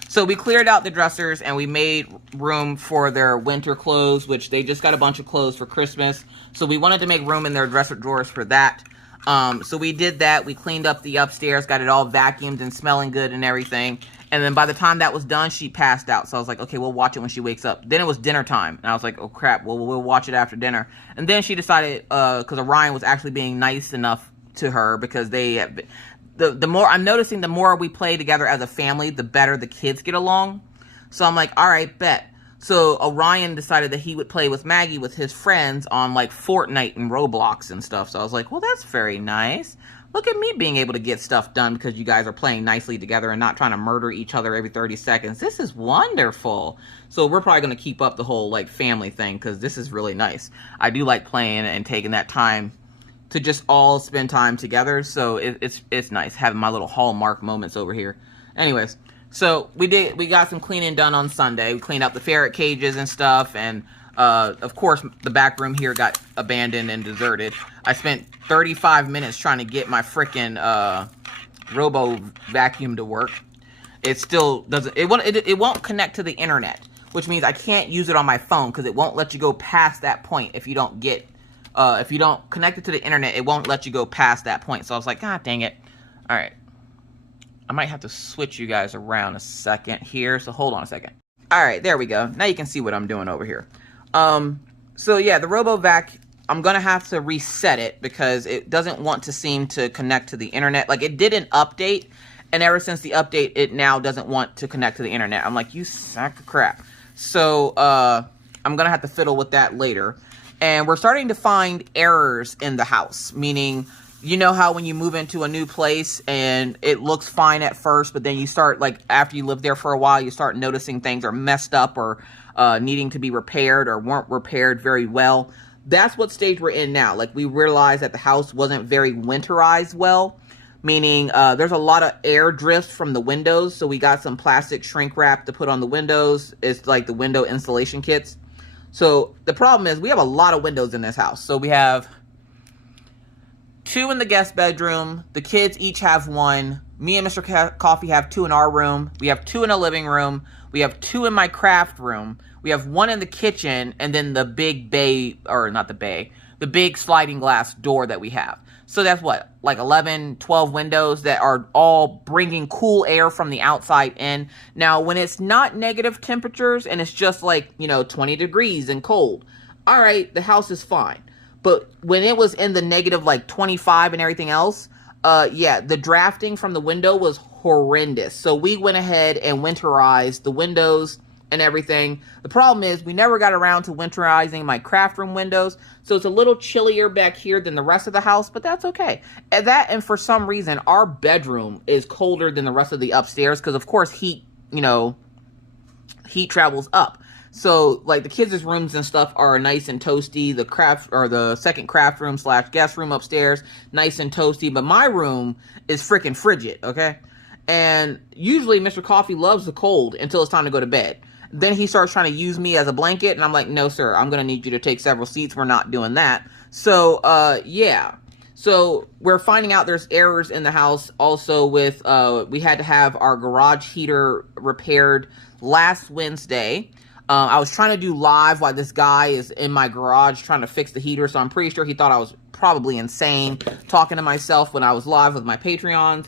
So we cleared out the dressers and we made room for their winter clothes, which they just got a bunch of clothes for Christmas. So we wanted to make room in their dresser drawers for that. So we did that. We cleaned up the upstairs, got it all vacuumed and smelling good and everything. And then by the time that was done, she passed out. So I was like, okay, we'll watch it when she wakes up. Then it was dinner time. And I was like, oh, crap. Well, we'll watch it after dinner. And then she decided, because Orion was actually being nice enough to her, because the more I'm noticing, the more we play together as a family, the better the kids get along. So I'm like, all right, bet. So Orion decided that he would play with Maggie with his friends on, like, Fortnite and Roblox and stuff. So I was like, well, that's very nice. Look at me being able to get stuff done because you guys are playing nicely together and not trying to murder each other every 30 seconds. This is wonderful. So we're probably going to keep up the whole, like, family thing, because this is really nice. I do like playing and taking that time to just all spend time together. So it's nice having my little Hallmark moments over here. Anyways, so we got some cleaning done on Sunday. We cleaned out the ferret cages and stuff, and of course the back room here got abandoned and deserted. I spent 35 minutes trying to get my frickin' robo vacuum to work. It still doesn't, it won't connect to the internet, which means I can't use it on my phone because it won't let you go past that point if you don't connect it to the internet. It won't let you go past that point. So I was like, God dang it. All right. I might have to switch you guys around a second here. So hold on a second. All right, there we go. Now you can see what I'm doing over here. So yeah, the RoboVac, I'm going to have to reset it because it doesn't want to seem to connect to the internet. Like, it did an update, and ever since the update, it now doesn't want to connect to the internet. I'm like, you sack of crap. So, I'm going to have to fiddle with that later. And we're starting to find errors in the house, meaning, you know how when you move into a new place and it looks fine at first, but then you start, like, after you live there for a while, you start noticing things are messed up or needing to be repaired or weren't repaired very well. That's what stage we're in now. Like, we realized that the house wasn't very winterized well, meaning there's a lot of air drift from the windows. So we got some plastic shrink wrap to put on the windows. It's like the window installation kits. So the problem is we have a lot of windows in this house. So we have 2 in the guest bedroom. The kids each have 1. Me and Mr. Coffee have 2 in our room. We have 2 in the living room. We have 2 in my craft room. We have 1 in the kitchen, and then the big bay, or not the bay, the big sliding glass door that we have. So that's what, like 11, 12 windows that are all bringing cool air from the outside in. Now, when it's not negative temperatures and it's just like, you know, 20 degrees and cold, all right, the house is fine. But when it was in the negative like 25 and everything else, yeah, the drafting from the window was horrendous. So we went ahead and winterized the windows and everything. The problem is we never got around to winterizing my craft room windows. So it's a little chillier back here than the rest of the house, but that's okay. And for some reason, our bedroom is colder than the rest of the upstairs because, of course, heat, you know, heat travels up. So, like, the kids' rooms and stuff are nice and toasty. The craft, or the second craft room / guest room upstairs, nice and toasty. But my room is freaking frigid, okay? And usually Mr. Coffee loves the cold until it's time to go to bed. Then he starts trying to use me as a blanket, and I'm like, no, sir, I'm going to need you to take several seats. We're not doing that. So, yeah. So, we're finding out there's errors in the house. Also with, we had to have our garage heater repaired last Wednesday. I was trying to do live while this guy is in my garage trying to fix the heater, so I'm pretty sure he thought I was probably insane talking to myself when I was live with my Patreons.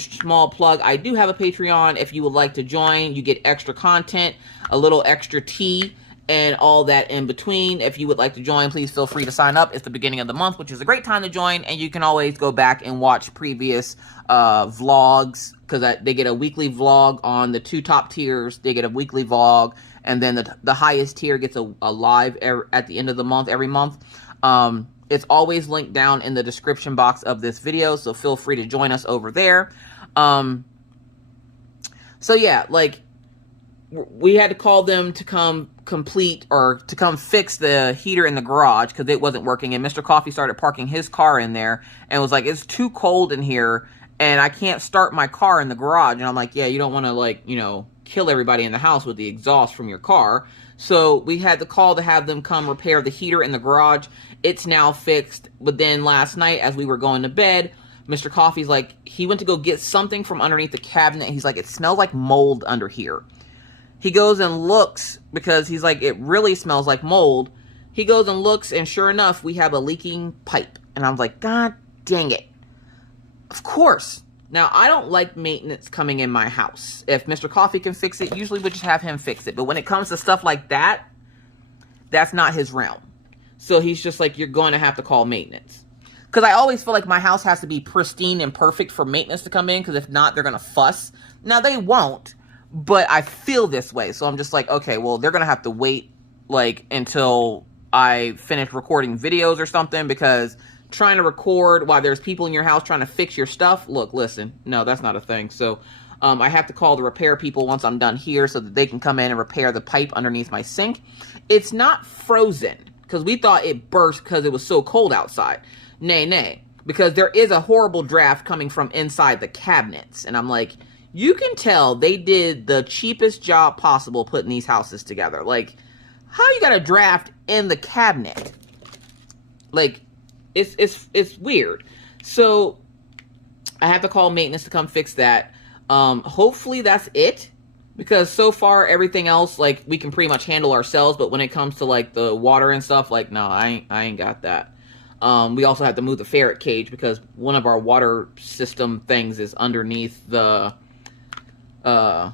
Small plug, I do have a Patreon. If you would like to join, you get extra content, a little extra tea, and all that in between. If you would like to join, please feel free to sign up. It's the beginning of the month, which is a great time to join, and you can always go back and watch previous vlogs, because they get a weekly vlog on the 2 top tiers. They get a weekly vlog, and then the highest tier gets a live at the end of the month, every month. It's always linked down in the description box of this video, so feel free to join us over there. So yeah, like, we had to call them to come complete, or to come fix the heater in the garage because it wasn't working. And Mr. Coffee started parking his car in there and was like, it's too cold in here and I can't start my car in the garage. And I'm like, yeah, you don't want to, like, you know, kill everybody in the house with the exhaust from your car. So we had the call to have them come repair the heater in the garage. It's now fixed. But then last night, as we were going to bed, Mr. Coffee's like, he went to go get something from underneath the cabinet. He's like, it smells like mold under here. He goes and looks, because he's like, it really smells like mold. He goes and looks, and sure enough, we have a leaking pipe. And I was like, God dang it. Of course. Now, I don't like maintenance coming in my house. If Mr. Coffee can fix it, usually we just have him fix it. But when it comes to stuff like that, that's not his realm. So he's just like, you're going to have to call maintenance. Because I always feel like my house has to be pristine and perfect for maintenance to come in. Because if not, they're going to fuss. Now, they won't. But I feel this way. So I'm just like, okay, well, they're going to have to wait, like, until I finish recording videos or something. Because trying to record while there's people in your house trying to fix your stuff, look, listen, no, that's not a thing. So I have to call the repair people once I'm done here so that they can come in and repair the pipe underneath my sink. It's not frozen, because we thought it burst because it was so cold outside. Nay, nay, because there is a horrible draft coming from inside the cabinets. And I'm like, you can tell they did the cheapest job possible putting these houses together. Like, how you got a draft in the cabinet? Like, it's weird. So I have to call maintenance to come fix that. Hopefully that's it, because so far everything else, like, we can pretty much handle ourselves. But when it comes to, like, the water and stuff, like, no, I ain't got that. We also have to move the ferret cage because one of our water system things is underneath the house,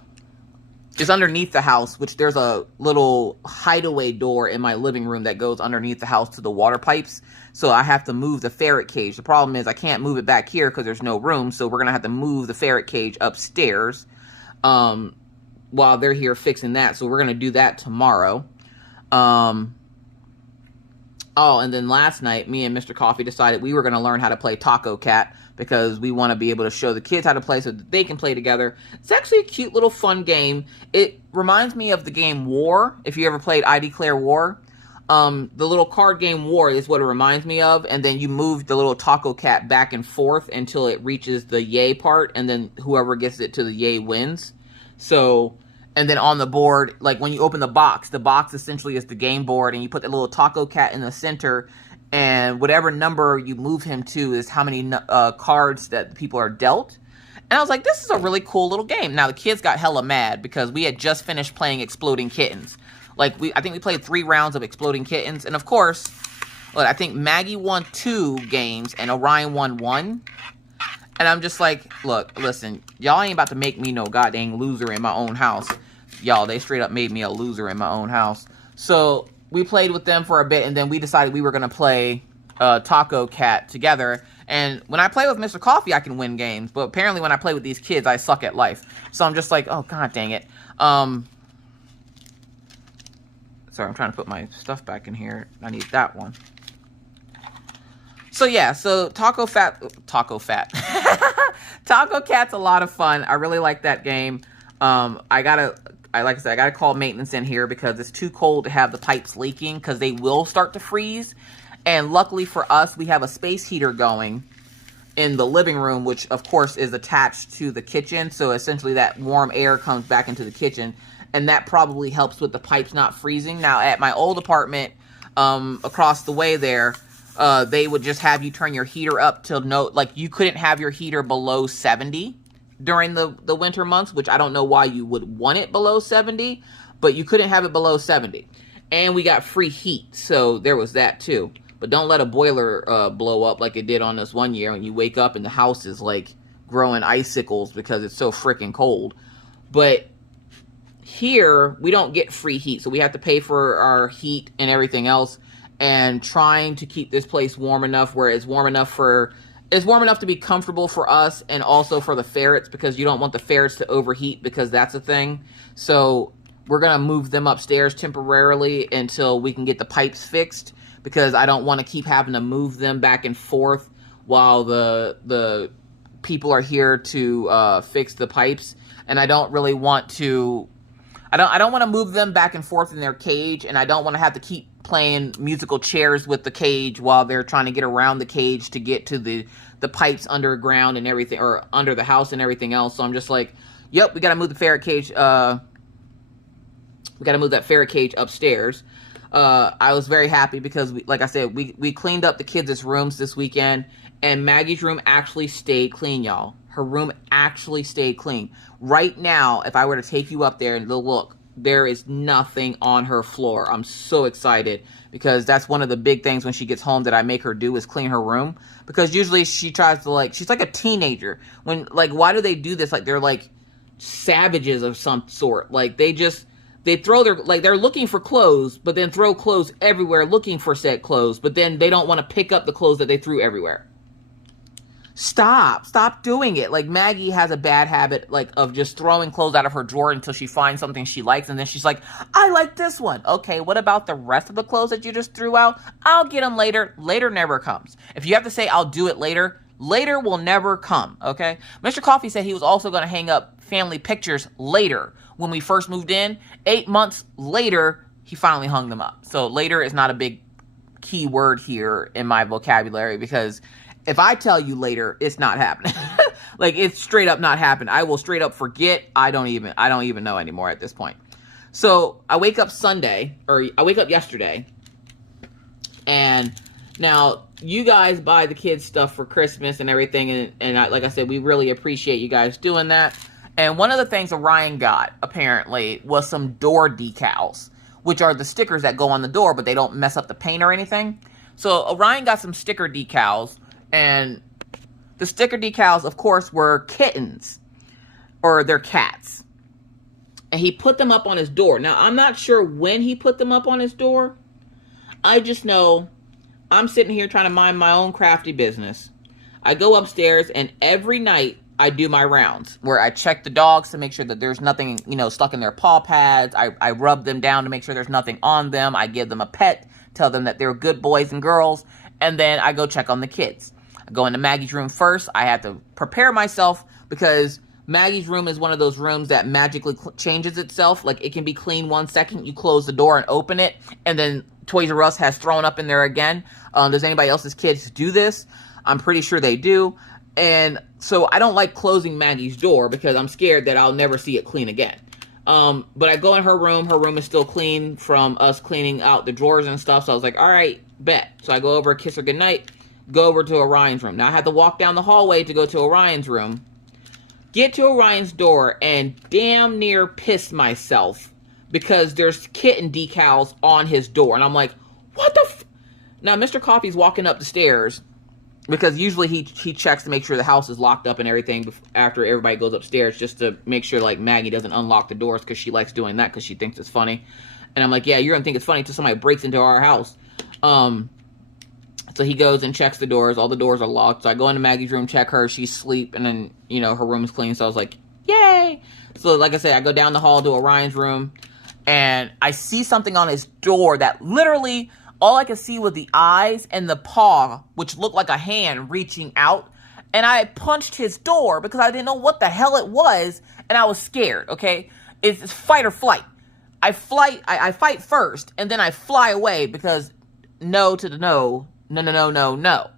which there's a little hideaway door in my living room that goes underneath the house to the water pipes. So I have to move the ferret cage. The problem is I can't move it back here because there's no room. So we're going to have to move the ferret cage upstairs while they're here fixing that. So we're going to do that tomorrow. Oh, and then last night, me and Mr. Coffee decided we were going to learn how to play Taco Cat because we want to be able to show the kids how to play so that they can play together. It's actually a cute little fun game. It reminds me of the game War, if you ever played I Declare War. The little card game War is what it reminds me of, and then you move the little Taco Cat back and forth until it reaches the yay part, and then whoever gets it to the yay wins. So... And then on the board, like when you open the box essentially is the game board, and you put the little Taco Cat in the center, and whatever number you move him to is how many cards that people are dealt. And I was like, this is a really cool little game. Now, the kids got hella mad because we had just finished playing Exploding Kittens. Like, I think we played 3 rounds of Exploding Kittens. And of course, look, I think Maggie won 2 games and Orion won 1. And I'm just like, look, listen, y'all ain't about to make me no goddamn loser in my own house. Y'all, they straight up made me a loser in my own house. So we played with them for a bit, and then we decided we were going to play Taco Cat together. And when I play with Mr. Coffee, I can win games. But apparently when I play with these kids, I suck at life. So I'm just like, oh, god dang it. Sorry, I'm trying to put my stuff back in here. I need that one. So yeah, so Taco Taco Cat's a lot of fun. I really like that game. Like I said, I gotta call maintenance in here because it's too cold to have the pipes leaking because they will start to freeze. And luckily for us, we have a space heater going in the living room, which of course is attached to the kitchen. So essentially that warm air comes back into the kitchen, and that probably helps with the pipes not freezing. Now at my old apartment, across the way there, they would just have you turn your heater up till like you couldn't have your heater below 70 during the winter months, which I don't know why you would want it below 70, but you couldn't have it below 70. And we got free heat, so there was that too. But don't let a boiler blow up like it did on this one year when you wake up and the house is like growing icicles because it's so freaking cold. But here, we don't get free heat, so we have to pay for our heat and everything else. And trying to keep this place warm enough where it's warm enough to be comfortable for us and also for the ferrets, because you don't want the ferrets to overheat because that's a thing. So we're going to move them upstairs temporarily until we can get the pipes fixed, because I don't want to keep having to move them back and forth while the people are here to fix the pipes. And I don't really want to, I don't want to move them back and forth in their cage, and I don't want to have to keep playing musical chairs with the cage while they're trying to get around the cage to get to the pipes underground and everything, or under the house and everything else. So I'm just like, yep, we got to move the ferret cage. We got to move that ferret cage upstairs. I was very happy because, like I said, we cleaned up the kids' rooms this weekend, and Maggie's room actually stayed clean, y'all. Her room actually stayed clean. Right now, if I were to take you up there and look, there is nothing on her floor. I'm so excited because that's one of the big things when she gets home that I make her do is clean her room. Because usually she tries to, she's like a teenager. When, why do they do this? Like, they're like savages of some sort. Like, they throw their, they're looking for clothes, but then throw clothes everywhere looking for said clothes. But then they don't want to pick up the clothes that they threw everywhere. Stop doing it. Like, Maggie has a bad habit, of just throwing clothes out of her drawer until she finds something she likes, and then she's like, I like this one. Okay, what about the rest of the clothes that you just threw out? I'll get them later. Later never comes. If you have to say, I'll do it later, later will never come, okay? Mr. Coffee said he was also going to hang up family pictures later. When we first moved in, 8 months later, he finally hung them up. So later is not a big key word here in my vocabulary, because if I tell you later, it's not happening. It's straight up not happening. I will straight up forget. I don't even know anymore at this point. So I wake up yesterday, and now you guys buy the kids stuff for Christmas and everything, and like I said, we really appreciate you guys doing that. And one of the things Orion got, apparently, was some door decals, which are the stickers that go on the door, but they don't mess up the paint or anything. So Orion got some sticker decals. And the sticker decals, of course, were kittens, or they're cats. And he put them up on his door. Now, I'm not sure when he put them up on his door. I just know I'm sitting here trying to mind my own crafty business. I go upstairs, and every night I do my rounds where I check the dogs to make sure that there's nothing, stuck in their paw pads. I rub them down to make sure there's nothing on them. I give them a pet tell them that they're good boys and girls, and then I go check on the kids. I go into Maggie's room first. I had to prepare myself because Maggie's room is one of those rooms that magically changes itself. Like, it can be clean 1 second, you close the door and open it, and then Toys R Us has thrown up in there again. Does anybody else's kids do this? I'm pretty sure they do. And so I don't like closing Maggie's door because I'm scared that I'll never see it clean again. But I go in her room. Her room is still clean from us cleaning out the drawers and stuff. So I was like, all right, bet. So I go over, kiss her goodnight, go over to Orion's room. Now I had to walk down the hallway to go to Orion's room. Get to Orion's door and damn near piss myself because there's kitten decals on his door. And I'm like, what the f... Now, Mr. Coffee's walking up the stairs because usually he checks to make sure the house is locked up and everything after everybody goes upstairs, just to make sure, like, Maggie doesn't unlock the doors because she likes doing that because she thinks it's funny. And I'm like, yeah, you're going to think it's funny until somebody breaks into our house. So he goes and checks the doors. All the doors are locked. So I go into Maggie's room, check her. She's asleep. And then, you know, her room is clean. So I was like, yay. So like I said, I go down the hall to Orion's room. And I see something on his door that literally all I could see was the eyes and the paw, which looked like a hand reaching out. And I punched his door because I didn't know what the hell it was. And I was scared, okay? It's fight or flight. I fight first. And then I fly away because no to the no. No, no, no, no, no.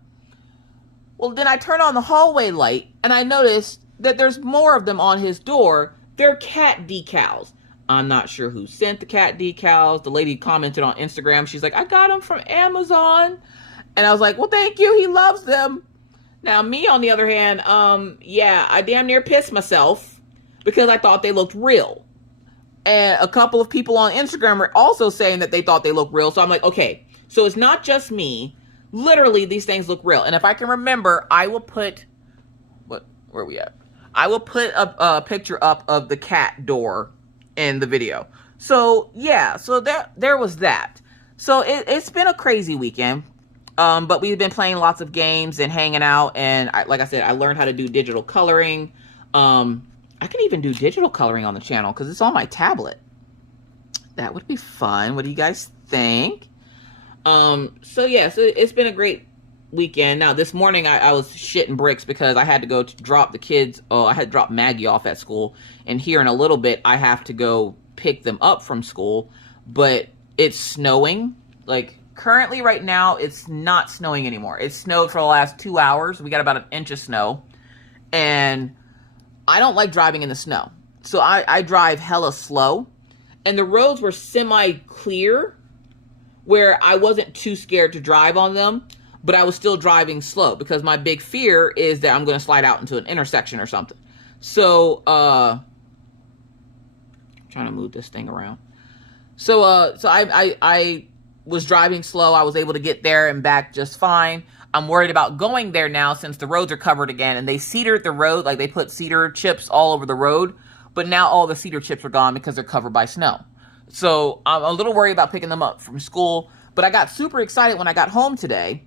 Well, then I turn on the hallway light, and I notice that there's more of them on his door. They're cat decals. I'm not sure who sent the cat decals. The lady commented on Instagram. She's like, I got them from Amazon. And I was like, well, thank you. He loves them. Now, me, on the other hand, yeah, I damn near pissed myself because I thought they looked real. And a couple of people on Instagram are also saying that they thought they looked real. So I'm like, okay, so it's not just me. Literally, these things look real. And if I can remember, I will put... Where are we at? I will put a picture up of the cat door in the video. So, yeah. So, there was that. So, it's been a crazy weekend. But we've been playing lots of games and hanging out. And, like I said, I learned how to do digital coloring. I can even do digital coloring on the channel because it's on my tablet. That would be fun. What do you guys think? So yeah, so it's been a great weekend. Now, this morning I was shitting bricks because I had to go to drop the kids. Oh, I had to drop Maggie off at school. And here in a little bit, I have to go pick them up from school. But it's snowing. Like, currently right now, it's not snowing anymore. It snowed for the last 2 hours. We got about an inch of snow. And I don't like driving in the snow. So I drive hella slow. And the roads were semi-clear, where I wasn't too scared to drive on them, but I was still driving slow because my big fear is that I'm going to slide out into an intersection or something. So, I'm trying to move this thing around. So I was driving slow. I was able to get there and back just fine. I'm worried about going there now since the roads are covered again, and they cedared the road, like they put cedar chips all over the road, but now all the cedar chips are gone because they're covered by snow. So I'm a little worried about picking them up from school. But I got super excited when I got home today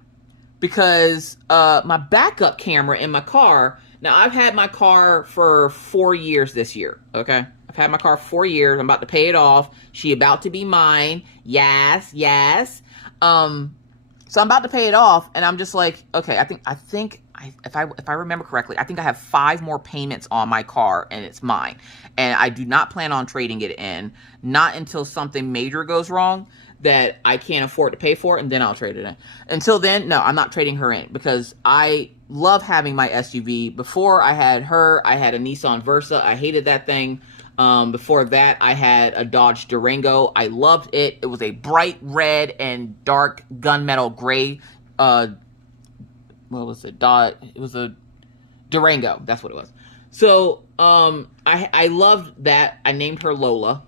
because my backup camera in my car. Now, I've had my car for 4 years this year, okay? I've had my car for 4 years. I'm about to pay it off. She about to be mine. Yes, yes. So I'm about to pay it off, and I'm just like, okay, I think if I remember correctly, I think I have 5 more payments on my car, and it's mine. And I do not plan on trading it in, not until something major goes wrong that I can't afford to pay for it, and then I'll trade it in. Until then, no, I'm not trading her in because I love having my SUV. Before I had her, I had a Nissan Versa. I hated that thing. Before that, I had a Dodge Durango. I loved it. It was a bright red and dark gunmetal gray. What was it? It was a Durango. That's what it was. So, I loved that. I named her Lola.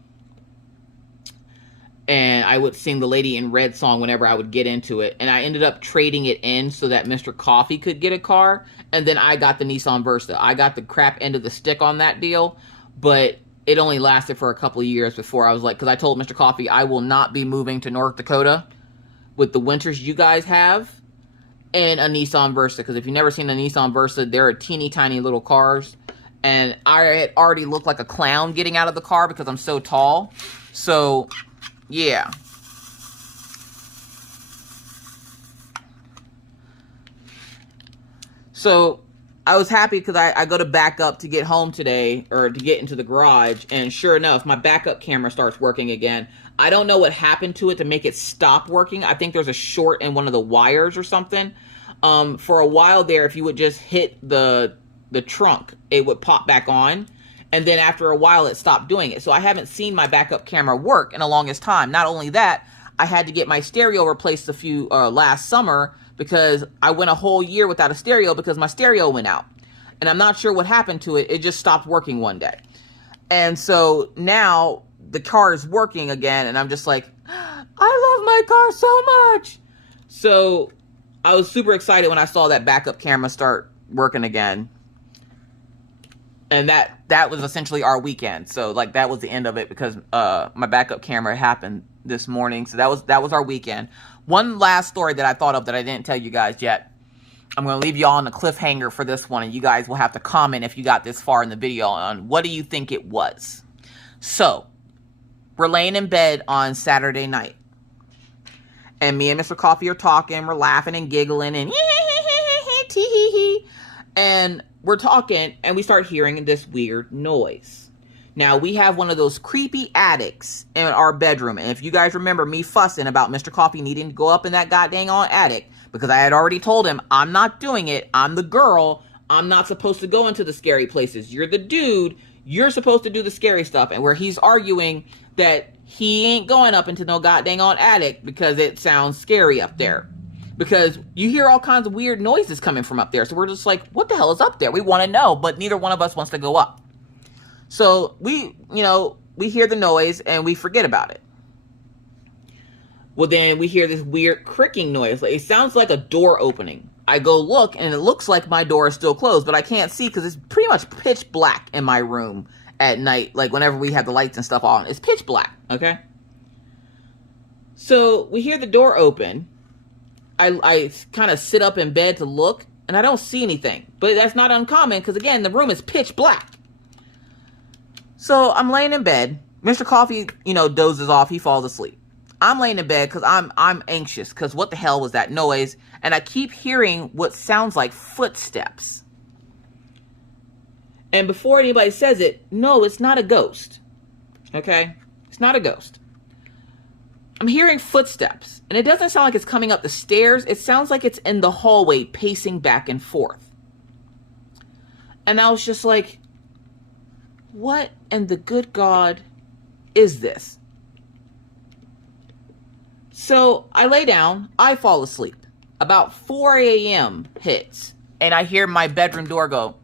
And I would sing the Lady in Red song whenever I would get into it. And I ended up trading it in so that Mr. Coffee could get a car. And then I got the Nissan Versa. I got the crap end of the stick on that deal. But it only lasted for a couple of years before I was like, because I told Mr. Coffee, I will not be moving to North Dakota with the winters you guys have and a Nissan Versa. Because if you've never seen a Nissan Versa, they're teeny tiny little cars. And I had already looked like a clown getting out of the car because I'm so tall. So, yeah. So I was happy because I go to back up to get home today, or to get into the garage, and sure enough, my backup camera starts working again. I don't know what happened to it to make it stop working. I think there's a short in one of the wires or something. For a while there, if you would just hit the trunk, it would pop back on. And then after a while, it stopped doing it. So I haven't seen my backup camera work in the longest time. Not only that, I had to get my stereo replaced last summer, because I went a whole year without a stereo because my stereo went out. And I'm not sure what happened to it. It just stopped working one day. And so now the car is working again, and I'm just like, I love my car so much. So I was super excited when I saw that backup camera start working again. And that was essentially our weekend. So like that was the end of it, because my backup camera happened this morning. So that was our weekend. One last story that I thought of that I didn't tell you guys yet. I'm going to leave you all on a cliffhanger for this one, and you guys will have to comment if you got this far in the video on what do you think it was. So we're laying in bed on Saturday night, and me and Mr. Coffee are talking. We're laughing and giggling and tee-hee-hee. And we're talking, and we start hearing this weird noise. Now, we have one of those creepy attics in our bedroom. And if you guys remember me fussing about Mr. Coffee needing to go up in that goddamn on attic, because I had already told him, I'm not doing it. I'm the girl. I'm not supposed to go into the scary places. You're the dude. You're supposed to do the scary stuff. And where he's arguing that he ain't going up into no goddamn on attic because it sounds scary up there. Because you hear all kinds of weird noises coming from up there. So we're just like, what the hell is up there? We want to know, but neither one of us wants to go up. So we hear the noise and we forget about it. Well, then we hear this weird cricking noise. It sounds like a door opening. I go look, and it looks like my door is still closed, but I can't see because it's pretty much pitch black in my room at night. Like whenever we have the lights and stuff on, it's pitch black, okay? So we hear the door open. I kind of sit up in bed to look, and I don't see anything. But that's not uncommon because, again, the room is pitch black. So I'm laying in bed. Mr. Coffee, dozes off. He falls asleep. I'm laying in bed because I'm anxious because what the hell was that noise? And I keep hearing what sounds like footsteps. And before anybody says it, no, it's not a ghost. Okay? It's not a ghost. I'm hearing footsteps. And it doesn't sound like it's coming up the stairs. It sounds like it's in the hallway pacing back and forth. And I was just like, what in the good God is this? So I lay down, I fall asleep. About 4 a.m. hits, and I hear my bedroom door go,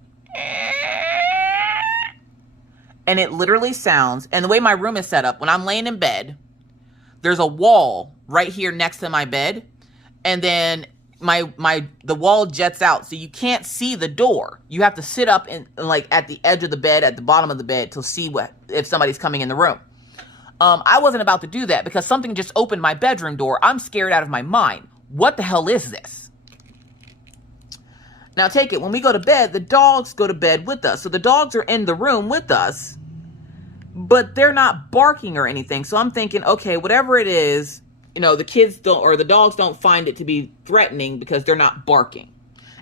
and it literally sounds, and the way my room is set up, when I'm laying in bed, there's a wall right here next to my bed, and then the wall jets out, so you can't see the door. You have to sit up in like at the edge of the bed, at the bottom of the bed, to see if somebody's coming in the room. I wasn't about to do that because something just opened my bedroom door. I'm scared out of my mind. What the hell is this? Now take it, when we go to bed, the dogs go to bed with us. So the dogs are in the room with us, but they're not barking or anything. So I'm thinking, okay, whatever it is, the kids don't, or the dogs don't find it to be threatening because they're not barking.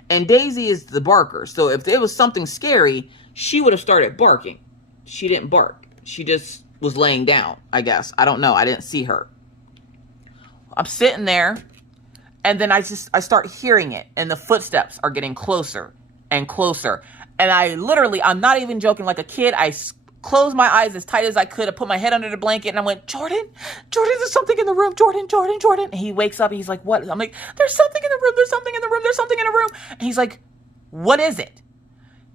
And Daisy is the barker. So if there was something scary, she would have started barking. She didn't bark. She just was laying down, I guess. I don't know. I didn't see her. I'm sitting there, and then I start hearing it, and the footsteps are getting closer and closer. And I'm not even joking, like a kid, I closed my eyes as tight as I could. I put my head under the blanket, and I went, Jordan, there's something in the room. Jordan. And he wakes up, and he's like, what? I'm like, there's something in the room. There's something in the room. There's something in the room. And he's like, what is it?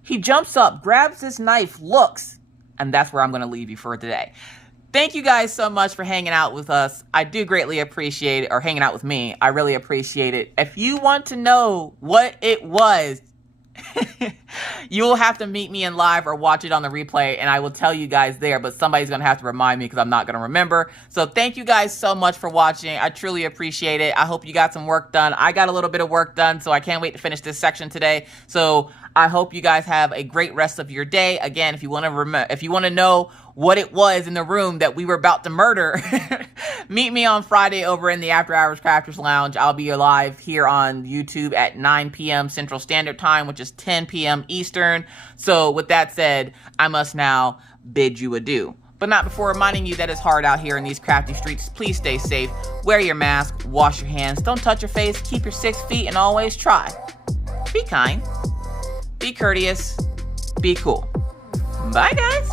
He jumps up, grabs his knife, looks, and that's where I'm going to leave you for today. Thank you guys so much for hanging out with us. I do greatly appreciate it, or hanging out with me. I really appreciate it. If you want to know what it was, You will have to meet me in live or watch it on the replay, and I will tell you guys there, but somebody's going to have to remind me because I'm not going to remember. So thank you guys so much for watching. I truly appreciate it. I hope you got some work done. I got a little bit of work done, so I can't wait to finish this section today. So I hope you guys have a great rest of your day. Again, if you want to know what it was in the room that we were about to murder, meet me on Friday over in the After Hours Crafters Lounge. I'll be live here on YouTube at 9 p.m. Central Standard Time, which is 10 p.m. Eastern. So with that said, I must now bid you adieu. But not before reminding you that it's hard out here in these crafty streets. Please stay safe, wear your mask, wash your hands, don't touch your face, keep your 6 feet, and always try. Be kind, be courteous, be cool. Bye, guys.